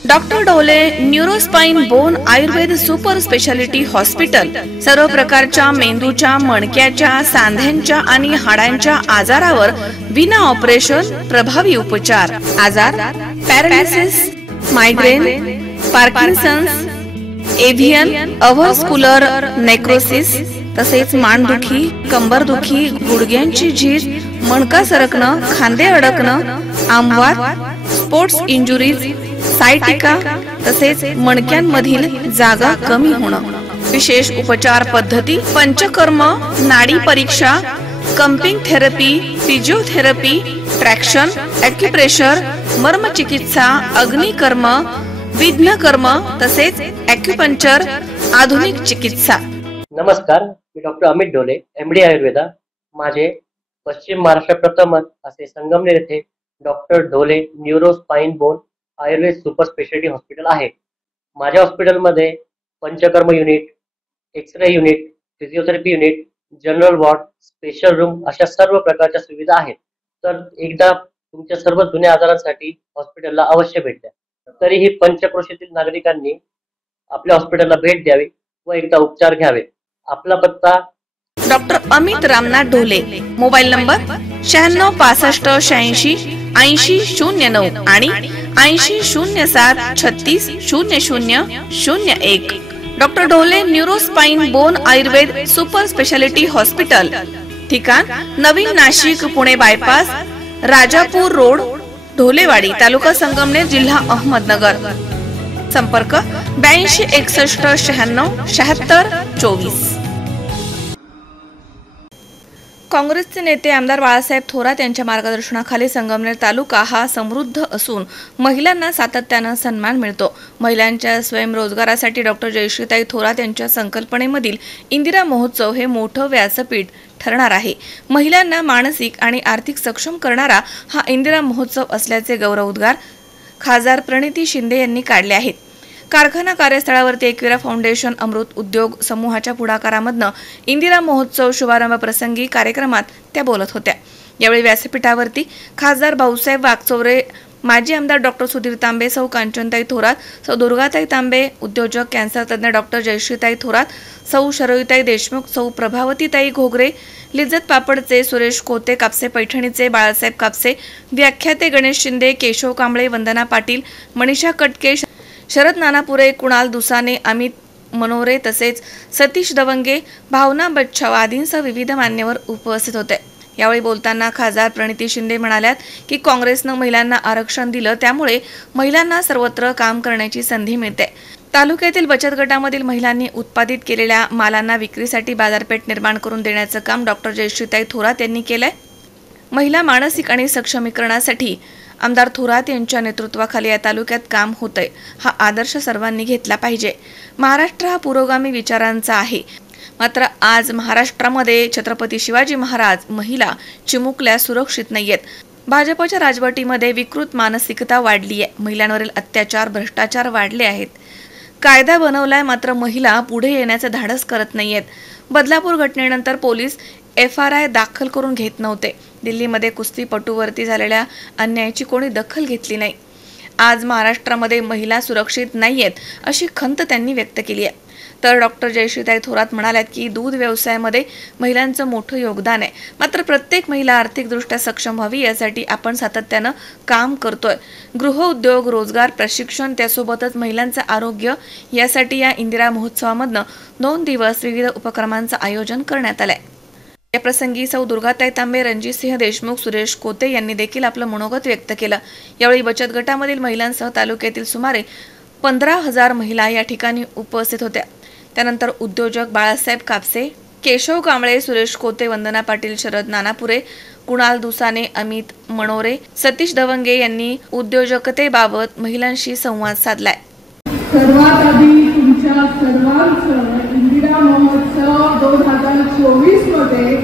Doctor Dhole neurospine bone Ayurveda super speciality hospital सर्व प्रकारच्या मेंदूच्या, मणक्याच्या, सांध्यांच्या आणि हाडांच्या आजारावर विना ऑपरेशन प्रभावी उपचार। आजार पॅरालिसिस, मायग्रेन, पार्किन्सन्स, एव्हियन, अव्हस्क्युलर नेक्रोसिस, तसेच मानदुखी, कंबरदुखी, गुडघ्यांची झीज, मणका सरकणं, खांदे अडकणं, आमवात, स्पोर्ट्स इंजुरीज, सायटिका, तसेच मणक्यांमधील जागा कमी होणं। विशेष उपचार पद्धती पंचकर्म, नाडी परीक्षा, cupping therapy, physiotherapy, traction, acupressure, मर्मचिकित्सा, अग्निकर्म, विघ्नकर्म, तसेच ॲक्युपंक्चर, आधुनिक चिकित्सा। नमस्कार, मी डॉक्टर अमित ढोले, MD आयुर्वेदा। माझे पश्चिम महाराष्ट्र प्रथमच असे संगमनेर येथे doctor Dhole neurospine bone Ayurveda super speciality hospital आहे। माझ्या हॉस्पिटलमध्ये पंचकर्म unit, X-ray unit, physiotherapy unit, general ward, special room अशा सर्व प्रकारच्या सुविधा आहेत। तर एकदा तुमच्या सर्व जुन्या आजारांसाठी हॉस्पिटलला अवश्य भेट द्या। तरीही पंचक्रोशीतील नागरिकांनी आपल्या हॉस्पिटलला भेट द्यावी व एकदा उपचार घ्यावे। आपला पत्ता doctor Amit Ramnath Dhole, mobile number 96 65 86 80 09 आणि 80 07 36 00 01। Doctor Dhole neurospine bone Ayurveda super speciality hospital, ठिकाण नवीन नाशिक पुणे बायपास, राजापूर रोड, ढोलेवाडी, तालुका संगमनेर, जिल्हा अहमदनगर। संपर्क 82 61 96 76 24। काँग्रेसचे नेते आमदार बाळासाहेब थोरात यांच्या मार्गदर्शनाखाली संगमनेर तालुका हा समृद्ध असून महिलांना सातत्याने सन्मान मिळतो। महिलांच्या स्वयंरोजगारासाठी डॉक्टर जयश्रीताई थोरात यांच्या संकल्पनेमधील इंदिरा महोत्सव हे मोठं व्यासपीठ ठरणार आहे। महिलांना मानसिक आणि आर्थिक सक्षम करणारा हा इंदिरा महोत्सव असल्याचे गौरवोद्गार खासदार प्रणिती शिंदे यांनी काढले आहेत। कारखाना कार्यस्थळावरती एकविरा फाउंडेशन अमृत उद्योग समूहाच्या पुढाकारामधनं इंदिरा महोत्सव शुभारंभ प्रसंगी कार्यक्रमात त्या बोलत होत्या। यावेळी व्यासपीठावरती खासदार भाऊसाहेब वागचौरे, माजी आमदार डॉक्टर सुधीर तांबे, सौ कांचनताई थोरात, सौ दुर्गाताई तांबे, उद्योजक कॅन्सर तज्ञ डॉक्टर जयश्रीताई थोरात, सौ शरयुताई देशमुख, सौ प्रभावतीताई घोगरे, लिज्जत पापडचे, सुरेश कोते, कापसे पैठणीचे बाळासाहेब कापसे, व्याख्याते गणेश शिंदे, केशव कांबळे, वंदना पाटील, मनीषा कटके, शरद नानापुरे, कुणाल दुसाने, अमित मनोरे, तसेच सतीश दवंगे, भावना बच्छाव आदींसह विविध मान्यवर उपस्थित होते। यावेळी बोलताना खासदार प्रणिती शिंदे म्हणाल्यात की काँग्रेसनं महिलांना आरक्षण दिलं, त्यामुळे महिलांना सर्वत्र काम करण्याची संधी मिळते। तालुक्यातील बचत गटामधील महिलांनी उत्पादित केलेल्या मालांना विक्रीसाठी बाजारपेठ निर्माण करून देण्याचं काम डॉक्टर जयश्रीताई थोरात यांनी केलंय। महिला मानसिक आणि सक्षमीकरणासाठी आमदार थोरात यांच्या नेतृत्वाखाली या तालुक्यात काम होतंय, हा आदर्श सर्वांनी घेतला पाहिजे। महाराष्ट्र हा पुरोगामी विचारांचा आहे, मात्र आज महाराष्ट्रामध्ये छत्रपती शिवाजी महाराज महिला चिमुकल्या सुरक्षित नाहीयेत। भाजपच्या राजवटीमध्ये विकृत मानसिकता वाढली आहे, महिलांवरील अत्याचार, भ्रष्टाचार वाढले आहेत। कायदा बनवलाय, मात्र महिला पुढे येण्याचं धाडस करत नाहीयेत। बदलापूर घटनेनंतर पोलीस FRI दाखल करून घेत नव्हते। दिल्लीमध्ये कुस्तीपटूवरती झालेल्या अन्यायाची कोणी दखल घेतली नाही। आज महाराष्ट्रामध्ये महिला सुरक्षित नाहीयेत अशी खंत त्यांनी व्यक्त केली आहे। तर डॉक्टर जयश्रीताई थोरात म्हणाल्यात की दूध व्यवसायामध्ये महिलांचं मोठं योगदान आहे, मात्र प्रत्येक महिला आर्थिकदृष्ट्या सक्षम व्हावी यासाठी आपण सातत्यानं काम करतोय। गृहउद्योग, रोजगार, प्रशिक्षण, त्यासोबतच महिलांचं आरोग्य यासाठी या इंदिरा महोत्सवामधनं 2 दिवस विविध उपक्रमांचं आयोजन करण्यात आलंय। या प्रसंगी सौ दुर्गाताई तांबे, रणजितसिंह देशमुख, सुरेश कोते यांनी देखील आपलं मनोगत व्यक्त केलं। यावेळी बचत गटामधील महिलांसह तालुक्यातील सुमारे 15,000 महिला या ठिकाणी उपस्थित होत्या। त्यानंतर उद्योजक बाळासाहेब कापसे, केशव कांबळे, सुरेश कोते, वंदना पाटील, शरद नानापुरे, कुणाल दुसाने, अमित मनोरे, सतीश दवंगे यांनी उद्योजकतेबाबत महिलांशी संवाद साधलाय। सर्वात आधी तुमच्या सर्वांचं इंदिरा महोत्सव 2024 मध्ये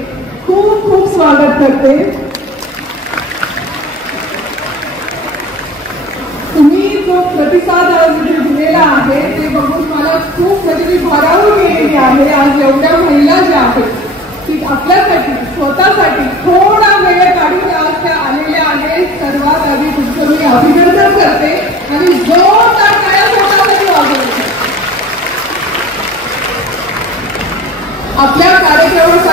खूप खूप स्वागत करते। तुम्ही जो प्रतिसाद आज दिलेला आहे ते बघून मला खूप म्हणजे भारावून गेलेली आहे। आज एवढ्या महिला ज्या आहेत की आपल्यासाठी स्वतःसाठी थोडा वेळ काढून आज त्या आलेल्या आहेत। सर्वात आधी तुमचं मी अभिनंदन करते आणि जोरदार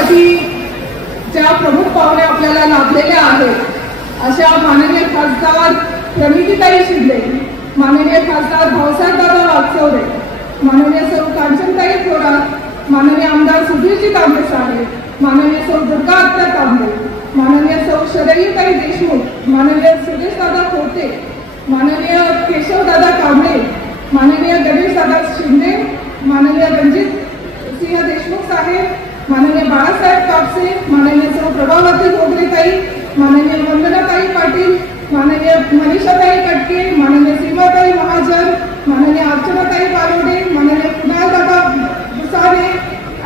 यासाठी ज्या प्रमुख पाहुण्या आपल्याला लाभलेल्या आहेत अशा माननीय खासदार प्रमितीताई शिंदे, माननीय खासदार भाऊसाहेबदादा वागचौरे, माननीय सौ कांचनताई थोरात, माननीय आमदार सुधीरजी तांबे साहेब, माननीय सौ दुर्गा आत्या तांबे, माननीय सौ शरयूताई देशमुख, माननीय सुरेशदादा खोटे, माननीय केशवदादा कांबळे, माननीय गणेशदादा शिंदे, माननीय रणजित सिंह देशमुख साहेब, माननीय बाळासाहेब कापसे, माननीय सौ प्रभावती गोगलेताई, माननीय वंदनाताई पाटील, माननीय मनीषाताई कटके, माननीय सीमाताई महाजन, माननीय अर्चनाताई बारोडे, माननीय कुणालदादा दुसारे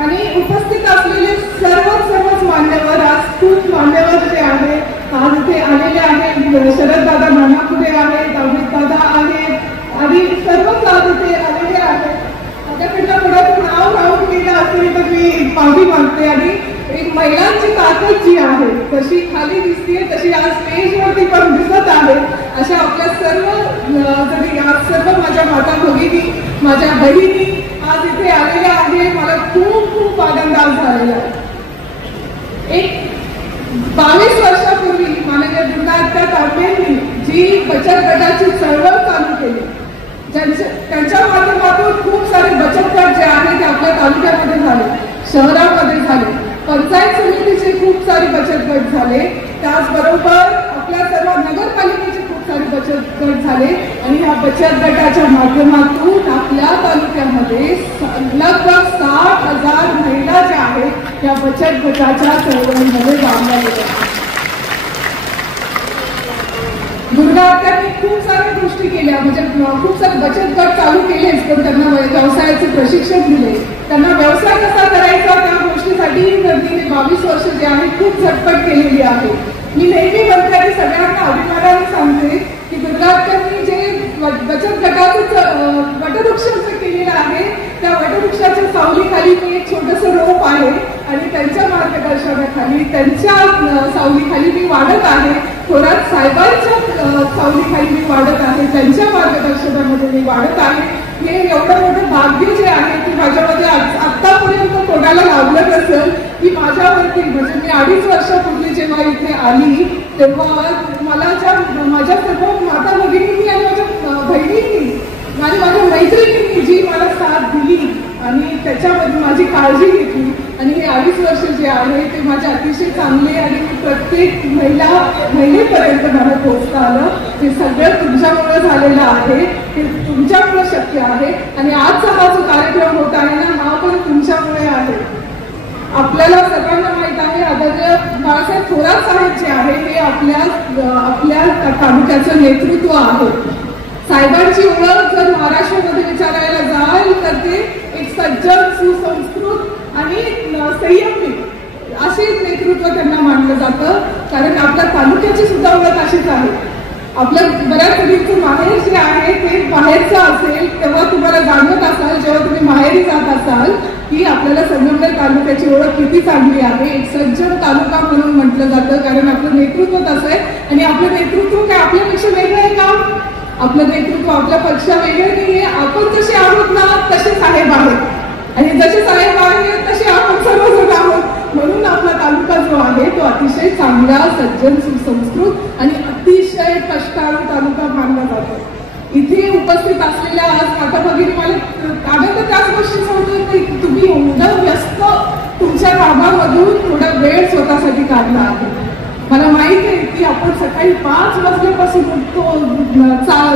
आणि उपस्थित असलेले सर्वच मान्यवर, आज खूप मान्यवर जे आहेत आज इथे आलेले आहेत. शरददादा नानापुरे आहेत, अमितदादा आहेत आणि सर्वच आज इथे आलेले आहेत. माझ्याकडनं कोणाचं नाव राहून गेलं असेल तर मी माफी मागते. आणि एक महिलांची ताकद जी आहे तशी खाली दिसते तशी आज स्टेजवरती पण दिसत आहे. अशा आपल्या सर्व माझ्या माता भगिनी, माझ्या बहिणी आज इथे आलेल्या आहे. मला खूप आनंद झालेला आहे. एक 22 वर्षापूर्वी माननीय दुर्गा आत्या तांबेंनी जी बचत गटाची चळवळ चालू केली, त्यांच्या माध्यमातून खूप सारे बचत गट जे आहे ते आपल्या तालुक्यामध्ये झाले, शहरामध्ये झाले, पंचायत समितीचे खूप सारे बचत गट झाले, त्याचबरोबर आपल्या सर्व नगरपालिकेचे खूप सारे बचत गट झाले. आणि या बचत गटाच्या माध्यमातून आपल्या तालुक्यामध्ये लगभग 60,000 महिला ज्या आहेत या बचत गटाच्या चळवळीमध्ये बांधल्या गेल्या. दुर्गा आत्यांनी खूप साऱ्या गोष्टी केल्या, म्हणजे खूप सारे बचत गट चालू केलेच, पण त्यांना व्यवसायाचे प्रशिक्षण दिले, त्यांना व्यवसाय कसा करायचा त्या गोष्टीसाठी तिने 22 वर्ष जे आहे खूप झटपट केलेली आहे. मी नेहमी म्हणते आणि सगळ्यांना अभिमानाने सांगते की दुर्गा आत्यांनी जे बचत गटाचं वटवृक्ष केलेलं आहे त्या वटवृक्षाच्या सावलीखाली मी एक छोटंसं रोप आहे आणि त्यांच्या मार्गदर्शनाखाली, त्यांच्या सावलीखाली मी वाढत आहे. थोरात साहेबांच्या सावलीखाली मी वाढत आहे, त्यांच्या मार्गदर्शनामध्ये मी वाढत आहे. हे एवढं मोठं भाग्य जे आहे की माझ्यामध्ये आत्तापर्यंत कोणाला लाभलं नसेल की माझ्यावरती, म्हणजे मी 2.5 वर्षापूर्वी जेव्हा इथे आली तेव्हा मला माझ्या सर्व माता भगिनींनी आणि माझ्या बहिणींनी आणि माझ्या मैत्रिणींनी जी मला साथ दिली आणि त्याच्यामध्ये माझी काळजी घेतली आणि हे 2.5 वर्ष जे आहे ते माझे अतिशय चांगले आणि प्रत्येक महिलेपर्यंत मला पोहोचता आलं. हे सगळं तुमच्यामुळे झालेलं आहे, हे तुमच्यामुळे शक्य आहे. आणि आजचा हा जो कार्यक्रम होत आहे ना हा पण तुमच्यामुळे आहे. आपल्याला सर्वांना माहित आहे आदरणीय बाळासाहेब थोरात साहेब जे आहे ते आपल्या तालुक्याचं नेतृत्व आहे. साहेबांची ओळख जर महाराष्ट्रामध्ये विचारायला जाल तर ते एक सज्जन, सुसंस्कृत आणि संयमी असे नेतृत्व त्यांना मानलं जातं. कारण आपल्या तालुक्याची सुद्धा ओळख अशीच आहे. आपल्या बऱ्याच कधीचं माहेर जे आहे ते बाहेरचं असेल तेव्हा तुम्हाला जाणवत असाल जेव्हा तुम्ही माहेरी जात असाल की आपल्याला संगमनेर तालुक्याची ओळख किती चांगली आहे. एक सज्जन तालुका म्हणून म्हटलं जातं कारण आपलं नेतृत्व तसं आहे. आणि आपलं नेतृत्व काय आपल्यापेक्षा वेगळं आहे का? आपलं नेतृत्व आपल्या पक्षा वेगळं नाहीये. आपण जसे आहोत ना तसे साहेब आहेत आणि जसे साहेब आहेत तसे आपण सर्वजण आहोत. म्हणून आपला तालुका जो आहे तो अतिशय चांगला, सज्जन, सुसंस्कृत आणि अतिशय कष्टाळू तालुका मानला जातो. इथे उपस्थित असलेल्या आज माता भगिनी मला आनंद त्याच गोष्टी सांगतोय की तुम्ही एवढं व्यस्त तुमच्या कामामधून थोडा वेळ स्वतःसाठी काढला आहे. मला माहित आहे की आपण सकाळी 5 वाजल्यापासून उठतो,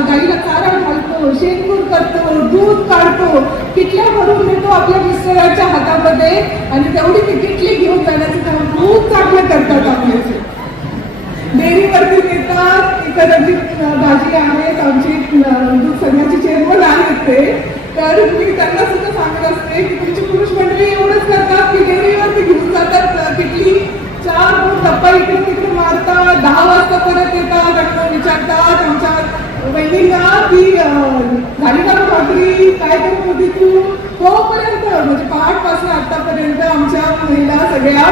गाईला चारा घालतो, शेणखूर करतो, दूध काढतो, किटल्या भरून देतो आपल्या मिस्टरांच्या हातामध्ये आणि तेवढी ती किटली घेऊन जाण्याचं काम खूप चांगलं करतात आपल्याचे. डेअरीवरती नेतात. इतर भाजी आहेत आमची दूध संघाची चेअरमन आहेत ते, तर मी त्यांना सुद्धा सांगत असते की तुमची पुरुष मंडळी एवढंच करतात की डेअरीवरती घेऊन जातात किटली, 4 टप्पा इकडे तिकडे मारतात, 10 वाजता परत येतात आणि विचारतात आमच्या बहिणींना की झाली का भाकरी, काय करत होती तू. तोपर्यंत म्हणजे पहाटपासून आतापर्यंत आमच्या महिला सगळ्या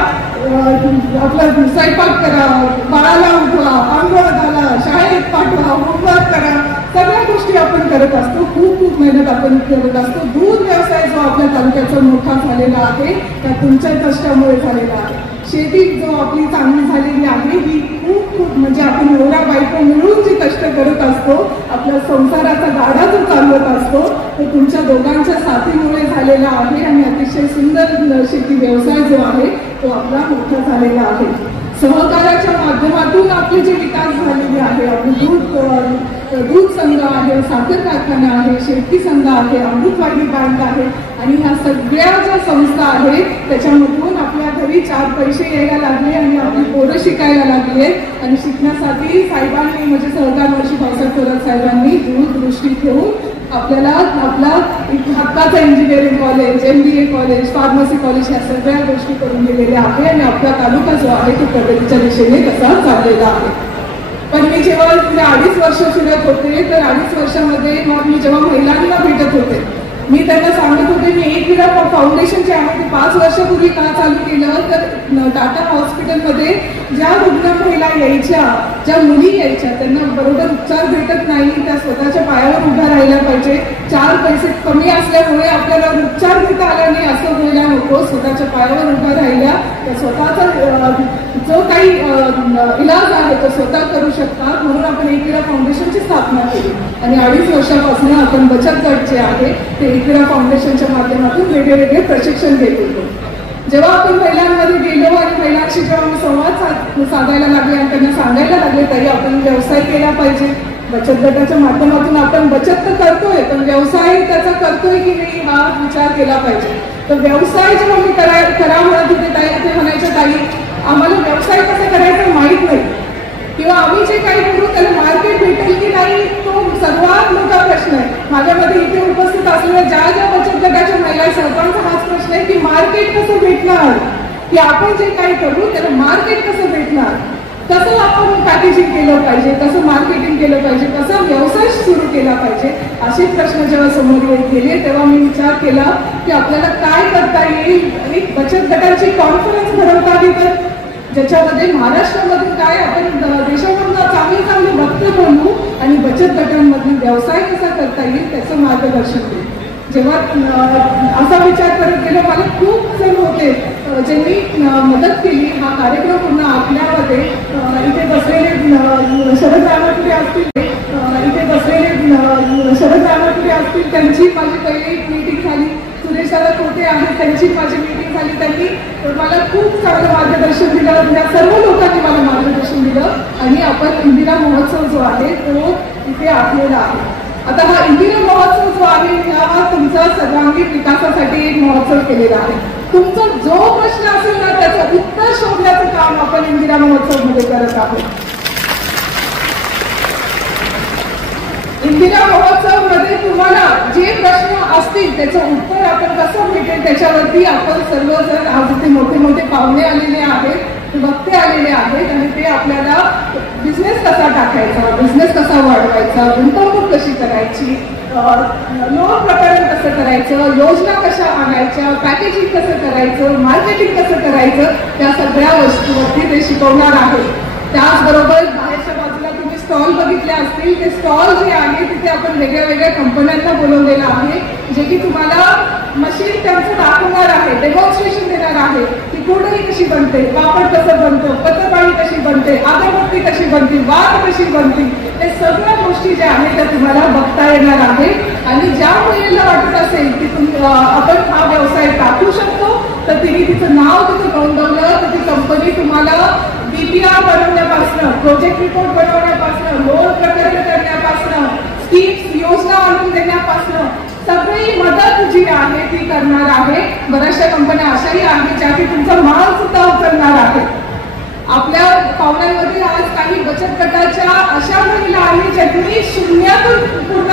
आपला स्वयंपाक करा, बाळाला उठवा, अंघोळ घाला, शाळेत पाठवा, होमवर्क करा, सगळ्या गोष्टी आपण करत असतो. खूप मेहनत आपण करत असतो. दूध व्यवसाय जो आपल्या तालुक्याचा मोठा झालेला आहे त्या तुमच्या कष्टामुळे झालेला आहे. शेती जो आपली चांगली झालेली आहे ही खूप म्हणजे आपण नवरा बायको मिळून जे कष्ट करत असतो, आपल्या संसाराचा गाडा जो चालवत असतो तो तुमच्या दोघांच्या साथीमुळे झालेला आहे आणि अतिशय सुंदर शेती व्यवसाय जो आहे तो आपला मोठा झालेला आहे. सहकाराच्या माध्यमातून आपले जे विकास झालेले आहे, आपली दूध संघ आहे, साखर कारखाना आहे, शेती संघ आहे, अमृतवाडी बँक आहे आणि ह्या सगळ्या ज्या संस्था आहेत त्याच्यामधून आपल्या घरी 4 पैसे यायला लागले आणि आपली पोरं शिकायला लागली आहेत. आणि शिकण्यासाठी साहेबांनी म्हणजे सहकार मंत्री भाऊसाहेब थोरात साहेबांनी दूरदृष्टी ठेवून आपल्याला आपला हक्काचं engineering college, MBA college, pharmacy college ह्या सगळ्या गोष्टी करून दिलेल्या आहे आणि आपला तालुका जो आहे तो प्रगतीच्या दिशेने तसा चाललेला आहे. पण मी जेव्हा 2.5 वर्ष फिरत होते तर 2.5 वर्षामध्ये मग मी जेव्हा महिलांना भेटत होते मी त्यांना सांगत होते मी एक विरा फाउंडेशन जे आहे ते 5 वर्षापूर्वी का चालू केलं तर टाटा हॉस्पिटलमध्ये ज्या रुग्ण महिला यायच्या, ज्या मुली यायच्या त्यांना बरोबर उपचार भेटत नाही, त्या स्वतःच्या पायावर उभ्या राहिल्या पाहिजे. 4 पैसे कमी असल्यामुळे आपल्याला उपचार घेता आला नाही असं व्हायला नको. स्वतःच्या पायावर उभ्या राहिल्या त्या स्वतःचा जो काही इलाज आहे तो स्वतः करू शकतात. म्हणून आपण एकविरा फाउंडेशनची स्थापना केली आणि 2.5 वर्षापासून आपण बचत गट जे आहे ते एकविरा फाउंडेशनच्या माध्यमातून वेगवेगळे प्रशिक्षण घेत होतो. जेव्हा आपण महिलांमध्ये गेलो आणि महिलांशी जेव्हा संवाद साधायला लागले आणि त्यांना सांगायला लागले ताई आपण व्यवसाय केला पाहिजे. बचत गटाच्या माध्यमातून आपण बचत तर करतोय पण व्यवसाय त्याचा करतोय की नाही हा विचार केला पाहिजे. तर व्यवसाय जेव्हा मी करा म्हणत होते ताई ते म्हणायच्या ताई आम्हाला व्यवसाय कसा करायचा माहीत नाही किंवा आम्ही जे काही करू त्याला मार्केट भेटेल की नाही तो सर्वात मोठा प्रश्न आहे. माझ्यामध्ये इथे उपस्थित असलेल्या ज्या बचत गटाच्या महिला सर्वांचा हाच प्रश्न आहे की मार्केट कसं भेटणार, की आपण जे काही करू त्याला मार्केट कसं भेटणार, कसं आपण पॅकेजिंग केलं पाहिजे, कसं मार्केटिंग केलं पाहिजे, कसा व्यवसाय सुरू केला पाहिजे. असे प्रश्न जेव्हा समोर गेले तेव्हा मी विचार केला की आपल्याला काय करता येईल. एक बचत गटाची कॉन्फरन्स भरवता आली तर ज्याच्यामध्ये महाराष्ट्रामधून काय आपण देशामधून चांगले वक्ते बोलू आणि बचत गटांमधून व्यवसाय कसा करता येईल त्याचं मार्गदर्शन केलं. जेव्हा असा विचार करत गेलो मला खूप जण होते ज्यांनी मदत केली. हा कार्यक्रम पूर्ण आपल्यामध्ये इथे बसलेले शरद रामापुरे असतील, त्यांची माझी पहिली मीटिंग झाली. सुरेश दादा खोटे आहेत त्यांची माझी मीटिंग झाली. त्यांनी मला खूप चांगलं मार्गदर्शन दिलं. या सर्व लोकांनी मला मार्गदर्शन दिलं आणि आपण इंदिरा महोत्सव जो आहे तो इथे आखलेला आहे. आता हा इंदिरा महोत्सव जो आहे हा तुमचा सर्वांगीण विकासासाठी एक महोत्सव केलेला आहे. तुमचा जो प्रश्न असेल ना त्याचं उत्तर शोधण्याचं काम आपण इंदिरा महोत्सव मध्ये करत आहोत. इंदिरा महोत्सव मध्ये तुम्हाला जे प्रश्न असतील त्याचं उत्तर आपण कसं भेटेल त्याच्यावरती आपण सर्वजण आज इथे मोठे पाहुणे आलेले आहेत, वक्ते आलेले आहेत आणि ते आपल्याला बिझनेस कसा टाकायचा, बिझनेस कसा वाढवायचा, गुंतवणूक कशी करायची, लोन प्रकरण कसं करायचं, योजना कशा आणायच्या, पॅकेजिंग कसं करायचं, मार्केटिंग कसं करायचं त्या सगळ्या वस्तूवरती ते शिकवणार आहेत. त्याचबरोबर बाहेरच्या बाजूला तुम्ही स्टॉल बघितले असतील. ते स्टॉल जे आहे तिथे आपण वेगळ्या कंपन्यांना बोलवलेलं आहे जे की तुम्हाला मशीन त्यांचं दाखवणार आहे, डेमॉन्स्ट्रेशन देणार आहे की कुरडई कशी बनते, पापड कसं बनतं, पत्रपाळी कशी बनते, अगरबत्ती कशी बनते, वात कशी बनते. हे सगळ्या गोष्टी ज्या आहेत त्या तुम्हाला बघता येणार आहे. आणि ज्या महिलेला वाटत असेल की आपण हा व्यवसाय टाकू शकतो तर तिने तिचं नाव तिथं नोंदवलं तर ती कंपनी तुम्हाला DPR बनवण्यापासून, प्रोजेक्ट रिपोर्ट बनवण्यापासून, लोन प्रकरण करण्यापासून, स्कीम्स योजना आणून देण्यापासून सगळी मदत जी आहे ती करणार आहे. बऱ्याचशा कंपन्या अशाही आहेत ज्या की तुमचा माल सुद्धा उचलणार आहे. आपल्या पाहुण्यांमध्ये आज काही बचत गटाच्या अशा महिला आहेत ज्यांनी शून्यातून पूर्ण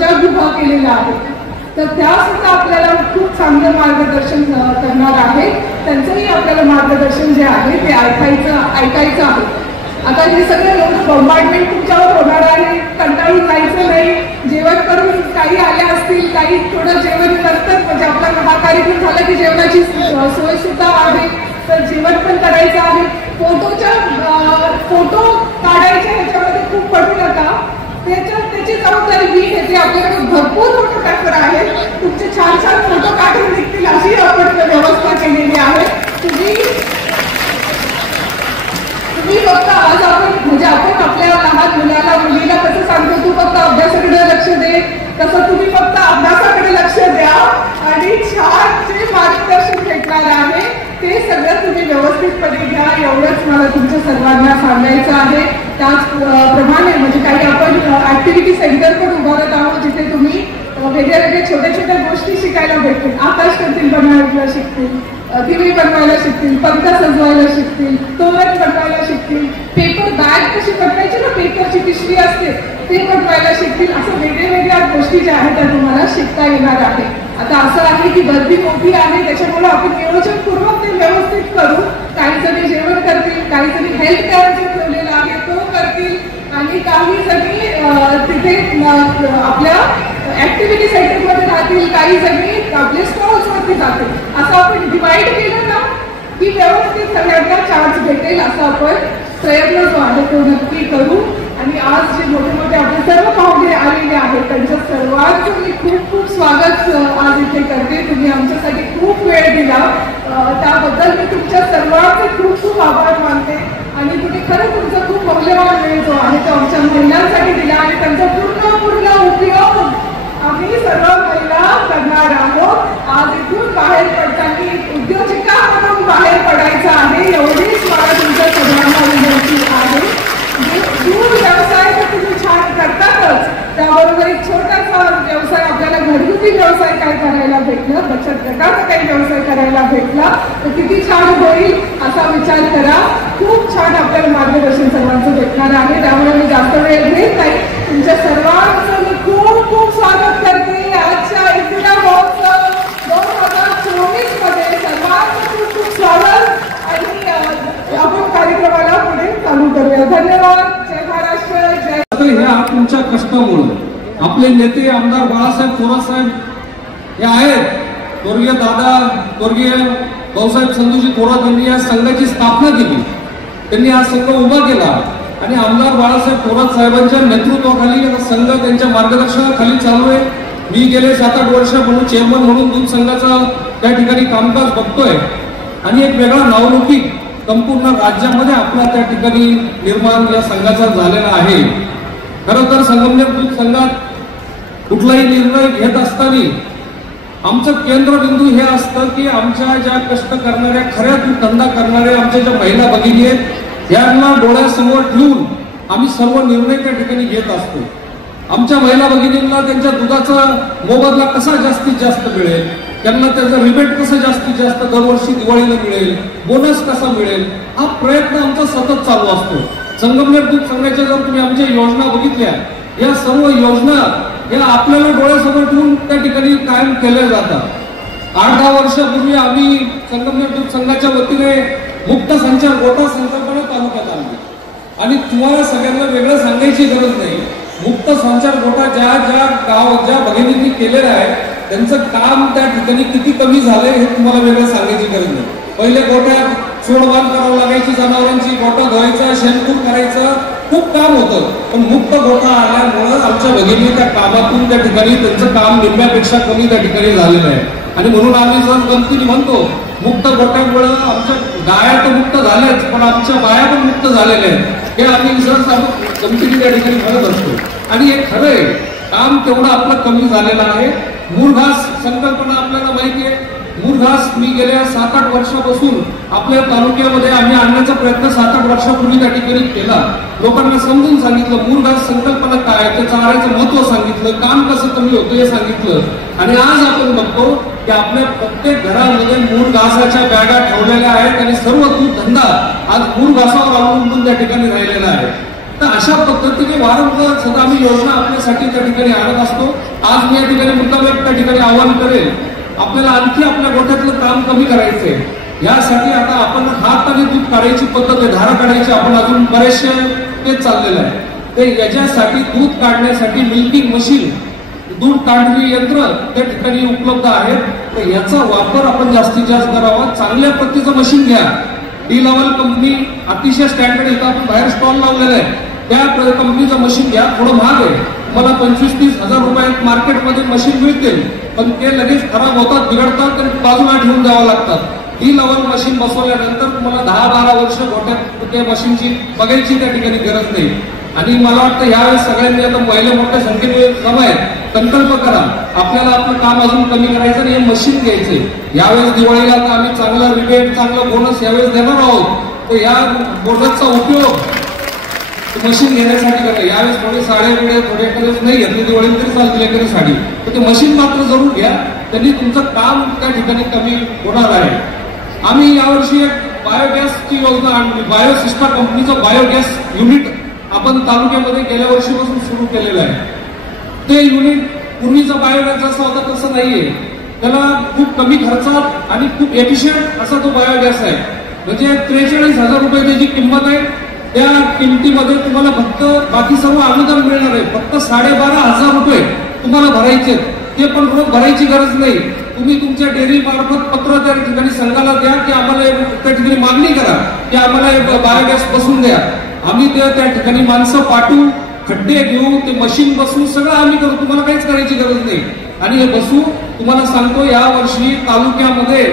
जग उभा केलेला आहे. तर त्या सुद्धा आपल्याला खूप चांगलं मार्गदर्शन करणार आहे. त्यांचंही आपल्याला मार्गदर्शन जे आहे ते ऐकायचं आहे. आता हे सगळं बॉम्बार्डमेंट तुमच्यावर होणार आहे, कंटाळून जायचं नाही. जेवण करून काही आल्या असतील, काही थोडं जेवण करतात म्हणजे आपला हा कार्यक्रम झाला की जेवणाची सोय सुद्धा आहे तर जेवण पण करायचं आहे. फोटो काढायच्या ह्याच्यामध्ये खूप पडू नका. त्याची जबाबदारी मी घेते. आपल्याकडे भरपूर फोटोग्राफर आहेत, तुमचे छान छान फोटो काढून निघतील अशी आपण व्यवस्था केलेली आहे. तुम्ही फक्त आज आपण म्हणजे आपण आपल्या लहान मुलाला मुलीला कसं सांगतो, तू फक्त अभ्यासाकडे लक्ष दे, तसं तुम्ही फक्त अभ्यासाकडे लक्ष द्या आणि छान जे मार्गदर्शन भेटणार आहे ते सगळं तुम्ही व्यवस्थितपणे घ्या, एवढंच मला तुमच्या सर्वांना सांगायचं आहे. त्याचप्रमाणे म्हणजे काही आपण ऍक्टिव्हिटी सेंटर पण उभारत आहोत, जिथे तुम्ही वेगळ्या वेगळ्या छोट्या छोट्या गोष्टी शिकायला भेटतील. आकाश कंदील बनवायला शिकतील, दिवे बनवायला शिकतील, पंखा सजवायला शिकतील, तोरण बनवायला शिकतील, पेपर बॅग कशी बनवायची ना, पेपरची पिशवी असते ते बनवायला शिकतील. असं वेगळ्या गोष्टी ज्या आहेत त्या तुम्हाला शिकता येणार आहे. आता असं आहे की गर्दी मोठी आहे, त्याच्यामुळे आपण नियोजनपूर्वक ते व्यवस्थित करू. काही जणी जेवण करतील, काही जणी हेल्थ केअरचं ठेवलेलं आहे तो करतील आणि काही जणी तिथे आपल्या ऍक्टिव्हिटी सेंटरमध्ये राहतील, काही जणी आपल्या स्टॉल्सवरती जातील. असं आपण डिवाइड केलं ना की व्यवस्थित सगळ्यांना चान्स भेटेल. असा आपण प्रयत्न जो आहे तो नक्की करू. आणि आज जे मोठे मोठे आपले सर्व पाहुणे आलेले आहेत त्यांच्या सर्वांचं मी खूप खूप स्वागत आज इथे करते. तुम्ही आमच्यासाठी खूप वेळ दिला, त्याबद्दल मी तुमच्या सर्वांचे खूप खूप आभार मानते. आणि तुम्ही खरं तुमचा खूप मौल्यवान वेळ जो आहे तो आमच्या महिलांसाठी दिला आणि त्यांचा पूर्ण उपयोग आम्ही सर्व महिला करणार आहोत. आज इथून बाहेर पडताना उद्योजिका म्हणून बाहेर पडायचं आहे, एवढीच मला तुमच्या सर्वांना विनंती आहे. दूध व्यवसाय तर तुम्ही छान करतातच, त्याबरोबर एक छोटासा व्यवसाय आपल्याला घरगुती व्यवसाय काय करायला भेटलं, बचत गटाचा काही व्यवसाय करायला भेटला तर किती छान होईल असा विचार करा. खूप छान आपल्याला मार्गदर्शन सर्वांचं भेटणार आहे. त्यामुळे मी जास्त वेळ घेत नाही. तुमच्या सर्वांचं मी खूप खूप स्वागत करते आजच्या इंदिरा महोत्सव 2024 मध्ये. सर्वांचं खूप खूप स्वागत आणि आपण कार्यक्रमाला पुढे चालू करूया. धन्यवाद. जय महाराष्ट्र. जय. ह्या तुमच्या कष्टामुळे आपले नेते आमदार बाळासाहेब थोरात हे आहेत. स्वर्गीय दादा स्वर्गीय भाऊसाहेब संतोषजी थोरात यांनी या संघाची स्थापना केली, त्यांनी हा संघ उभा केला आणि आमदार बाळासाहेब थोरात साहेबांच्या नेतृत्वाखाली संघ त्यांच्या मार्गदर्शनाखाली चालू आहे. मी गेले 7-8 वर्ष म्हणून चेअरमन म्हणून दूध संघाचा त्या ठिकाणी कामकाज बघतोय आणि एक वेगळा नावलौकिक संपूर्ण राज्यामध्ये आपला त्या ठिकाणी निर्माण या संघाचा झालेला आहे. खरं तर संगमनेर दूध संघात कुठलाही निर्णय घेत असताना आमचं केंद्रबिंदू हे असतं की आमच्या ज्या कष्ट करणाऱ्या खऱ्या दूध धंदा करणाऱ्या आमच्या ज्या महिला भगिनी आहेत यांना डोळ्यासमोर ठेवून आम्ही सर्व निर्णय त्या ठिकाणी घेत असतो. आमच्या महिला भगिनींना त्यांच्या दुधाचा मोबदला कसा जास्तीत जास्त मिळेल, त्यांना त्याचं रिबेट कसं जास्तीत जास्त दरवर्षी दिवाळीला मिळेल, बोनस कसा मिळेल, हा प्रयत्न आमचा सतत चालू असतो. संगमनेर दूध संघाच्या जर तुम्ही आमच्या योजना बघितल्या, या सर्व योजना या आपल्याला डोळ्यासमोर ठेवून त्या ठिकाणी कायम केल्या जातात. 8-10 वर्षापूर्वी आम्ही संगमनेर दूध संघाच्या वतीने मुक्त संचार गोठा संकल्पना तालुक्यात आणली आणि तुम्हाला सगळ्यांना वेगळं सांगायची गरज नाही. मुक्त संचार गोठा ज्या भगिनींनी केलेला आहे त्यांचं काम त्या ठिकाणी किती कमी झालंय हे तुम्हाला वेगळं सांगायची गरज नाही. पहिले गोठ्यात सोडबांध करावं लागायची जनावरांची, गोठा धुवायचा, शेणकूर करायचं, खूप काम होतं. पण मुक्त गोठा आल्यामुळं आमच्या भगिनी त्या कामातून त्या ठिकाणी त्यांचं काम निम्म्यापेक्षा कमी त्या ठिकाणी झालेलं आहे. आणि म्हणून आम्ही जर गमतीने म्हणतो मुक्त गोठ्यामुळे आमच्या गाया तर मुक्त झाल्याच पण आमच्या बाया पण मुक्त झालेल्या आहेत, हे आम्ही जर गमतीने त्या ठिकाणी म्हणत असतो. आणि हे खरं आहे, काम तेवढं आपलं कमी झालेलं आहे. मुरघास संकल्पना आपल्याला माहिती आहे. मुरघास मी गेल्या 7-8 वर्षापासून आपल्या तालुक्यामध्ये आम्ही आणण्याचा प्रयत्न 7-8 वर्षापूर्वी त्या ठिकाणी केला. लोकांना समजून सांगितलं मुरघास संकल्पना काय, त्याचं आहाराचं महत्व सांगितलं, काम कसं कमी होतं हे सांगितलं. आणि आज आपण बघतो की आपल्या प्रत्येक घरामध्ये मुरघासाच्या बॅगा ठेवलेल्या आहेत आणि सर्व दूध धंदा आज मुरघासावर अवलंबून त्या ठिकाणी राहिलेला आहे. तर अशा पद्धतीने वारंवार सदा आम्ही योजना आपल्यासाठी त्या ठिकाणी आणत असतो. आज मी या ठिकाणी मुद्दाम त्या ठिकाणी आवाहन करेल, आपल्याला आणखी आपल्या गोठ्यातलं काम कमी करायचंय. यासाठी आता आपण हात आणि दूध काढायची पद्धत आहे, धारा काढायची आपण अजून बरेचसे तेच चाललेलं आहे. ते याच्यासाठी दूध काढण्यासाठी मिल्किंग मशीन, दूध काढणी यंत्र त्या ठिकाणी उपलब्ध आहेत. तर याचा वापर आपण जास्तीत जास्त करावा. चांगल्या प्रतीचं मशीन घ्या. डी लेवल कंपनी अतिशय स्टँडर्ड इथं आपण बाहेर स्टॉल लावलेला आहे. त्या कंपनीचं मशीन घ्या, थोडं महाग आहे, मला 25-30 हजार रुपयात मार्केटमध्ये मशीन मिळतील, पण ते लगेच खराब होतात, बिघडतात आणि बाजूला ठेवून द्यावं लागतात. ही लेवल मशीन बसवल्यानंतर तुम्हाला 10-12 वर्ष गोट्यात त्या मशीनची बघायची त्या ठिकाणी गरज नाही. आणि मला वाटतं यावेळेस सगळ्यांनी आता महिला मोठ्या संख्येने जमा आहेत, संकल्प करा, आपल्याला आपलं काम अजून कमी करायचं आणि हे मशीन घ्यायचे. यावेळेस दिवाळीला तर आम्ही चांगला रिबेट, चांगला बोनस यावेळेस देणार आहोत. तर या बोनसचा उपयोग मशीन घेण्यासाठी करा. यावेळेस थोडे साड्या थोडे नाही घेतले दिवाळी तरी चालतील एखादी साडी, तर ते मशीन मात्र जरूर घ्या, त्यांनी तुमचं काम त्या ठिकाणी कमी होणार आहे. आम्ही यावर्षी एक बायोगॅसची योजना आणली. बायोसिस्टा कंपनीचं बायोगॅस युनिट आपण तालुक्यामध्ये गेल्या वर्षीपासून सुरू केलेलं आहे. ते युनिट पूर्वीचा बायोगॅस जसा होता तसं नाहीये, त्याला खूप कमी खर्चात आणि खूप एफिशियंट असा तो बायोगॅस आहे. म्हणजे 43,000 रुपये त्याची किंमत आहे. त्या किमतीमध्ये तुम्हाला फक्त बाकी सर्व अनुदान मिळणार आहे. फक्त 12,500 रुपये तुम्हाला भरायचे, ते पण रोख भरायची गरज नाही. तुम्ही तुमच्या डेअरी मार्फत पत्र त्या ठिकाणी संघाला द्या की आम्हाला त्या ठिकाणी मागणी करा की आम्हाला बायोगॅस बसून द्या. आम्ही त्या ठिकाणी माणसं पाठवू, खड्डे घेऊ, ते मशीन बसवू, सगळं आम्ही करू, तुम्हाला काहीच करायची गरज नाही. आणि हे बसू, तुम्हाला सांगतो या वर्षी तालुक्यामध्ये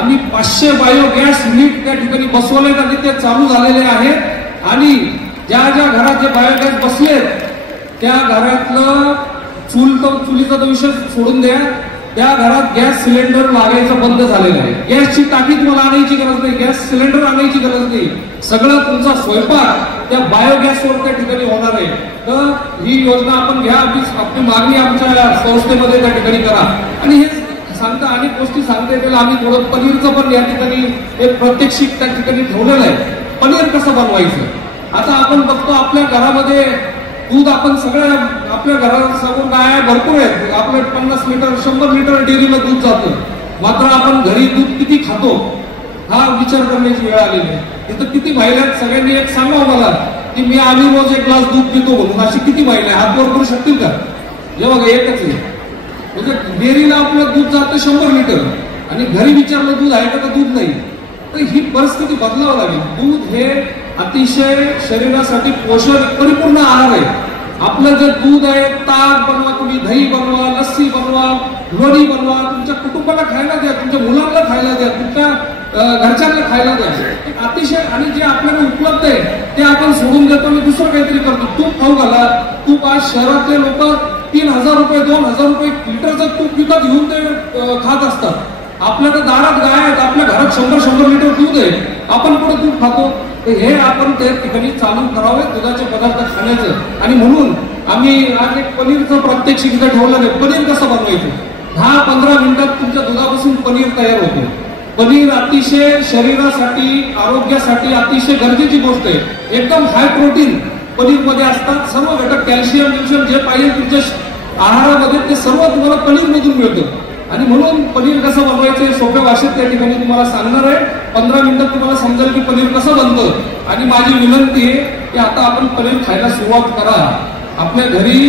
आम्ही 500 बायोगॅस युनिट त्या ठिकाणी बसवलेत आणि ते चालू झालेले आहेत. आणि ज्या ज्या घरात जे बायोगॅस बसलेत त्या घरातलं चुलीचा तो विषय सोडून द्या, त्या घरात गॅस सिलेंडर लागायचं बंद झालेलं आहे. गॅसची टाकी तुम्हाला आणायची गरज नाही, गॅस सिलेंडर आणायची गरज नाही. सगळं तुमचा स्वयंपाक त्या बायोगॅसवर त्या ठिकाणी होणार आहे. तर ही योजना आपण घ्या, आपली मागणी आमच्या संस्थेमध्ये त्या ठिकाणी करा. आणि हे सांगता अनेक गोष्टी सांगता येतील. आम्ही थोडं पनीरचं पण या ठिकाणी एक प्रात्यक्षिक त्या ठिकाणी ठेवलेलं आहे. पनीर कसं बनवायचं, आता आपण बघतो आपल्या घरामध्ये दूध, आपण सगळ्या आपल्या घरासमोर गाय भरपूर आहेत, आपले 50 लिटर 100 लिटर डेअरीला दूध जातं. मात्र आपण घरी दूध किती खातो हा विचार करण्याची वेळ आलेली आहे. इथं किती महिला, सगळ्यांनी एक सांगा मला की आम्ही रोज 1 ग्लास दूध पितो म्हणून, अशी किती महिला हात वर करू शकतील का? हे बघा एकच आहे. म्हणजे डेअरीला आपलं दूध जातं 100 लिटर आणि घरी विचारलं दूध आहे का दूध नाही. तर ही परिस्थिती बदलावं लागेल. दूध हे अतिशय शरीरासाठी पोषक परिपूर्ण आहार आहे. आपलं जे दूध आहे, ताक बनवा, तुम्ही दही बनवा, लस्सी बनवा, लोणी बनवा, तुमच्या कुटुंबाला खायला द्या, तुमच्या मुलांना खायला द्या, तुमच्या घरच्यांना खायला द्या. अतिशय, आणि जे आपल्याला उपलब्ध आहे ते आपण सोडून देतो आणि दुसरं काहीतरी करतो. तूप खाऊ घाला. तूप आज शहरातले लोक 3,000 रुपये 2,000 रुपये लिटरचं तूप विकत घेऊन ते खात असतात. आपल्याकडे दारात गाय आहेत, आपल्या घरात 100 लिटर दूध आहे, आपण कुठे दूध खातो. हे आपण त्या ठिकाणी चालू करावे दुधाचे पदार्थ खाण्याचं. आणि म्हणून आम्ही आज एक पनीरचं प्रात्यक्षिक इथं ठेवलं आहे. पनीर कसं बनवायचं, 10-15 मिनिटात तुमच्या दुधापासून पनीर तयार होतो. पनीर अतिशय शरीरासाठी, आरोग्यासाठी अतिशय गरजेची गोष्ट आहे. एकदम हाय प्रोटीन पनीर मध्ये असतात. सर्व घटक, कॅल्शियम जे पाहिजे तुमच्या आहारामध्ये ते सर्व तुम्हाला पनीर मधून मिळतं. आणि म्हणून पनीर कसं बनवायचं सोप्या भाषेत त्या ठिकाणी तुम्हाला सांगणार आहे. 15 मिनिटात तुम्हाला समजेल की पनीर कसं बनतं. आणि माझी विनंती आहे की आता आपण पनीर खायला सुरुवात करा. आपल्या घरी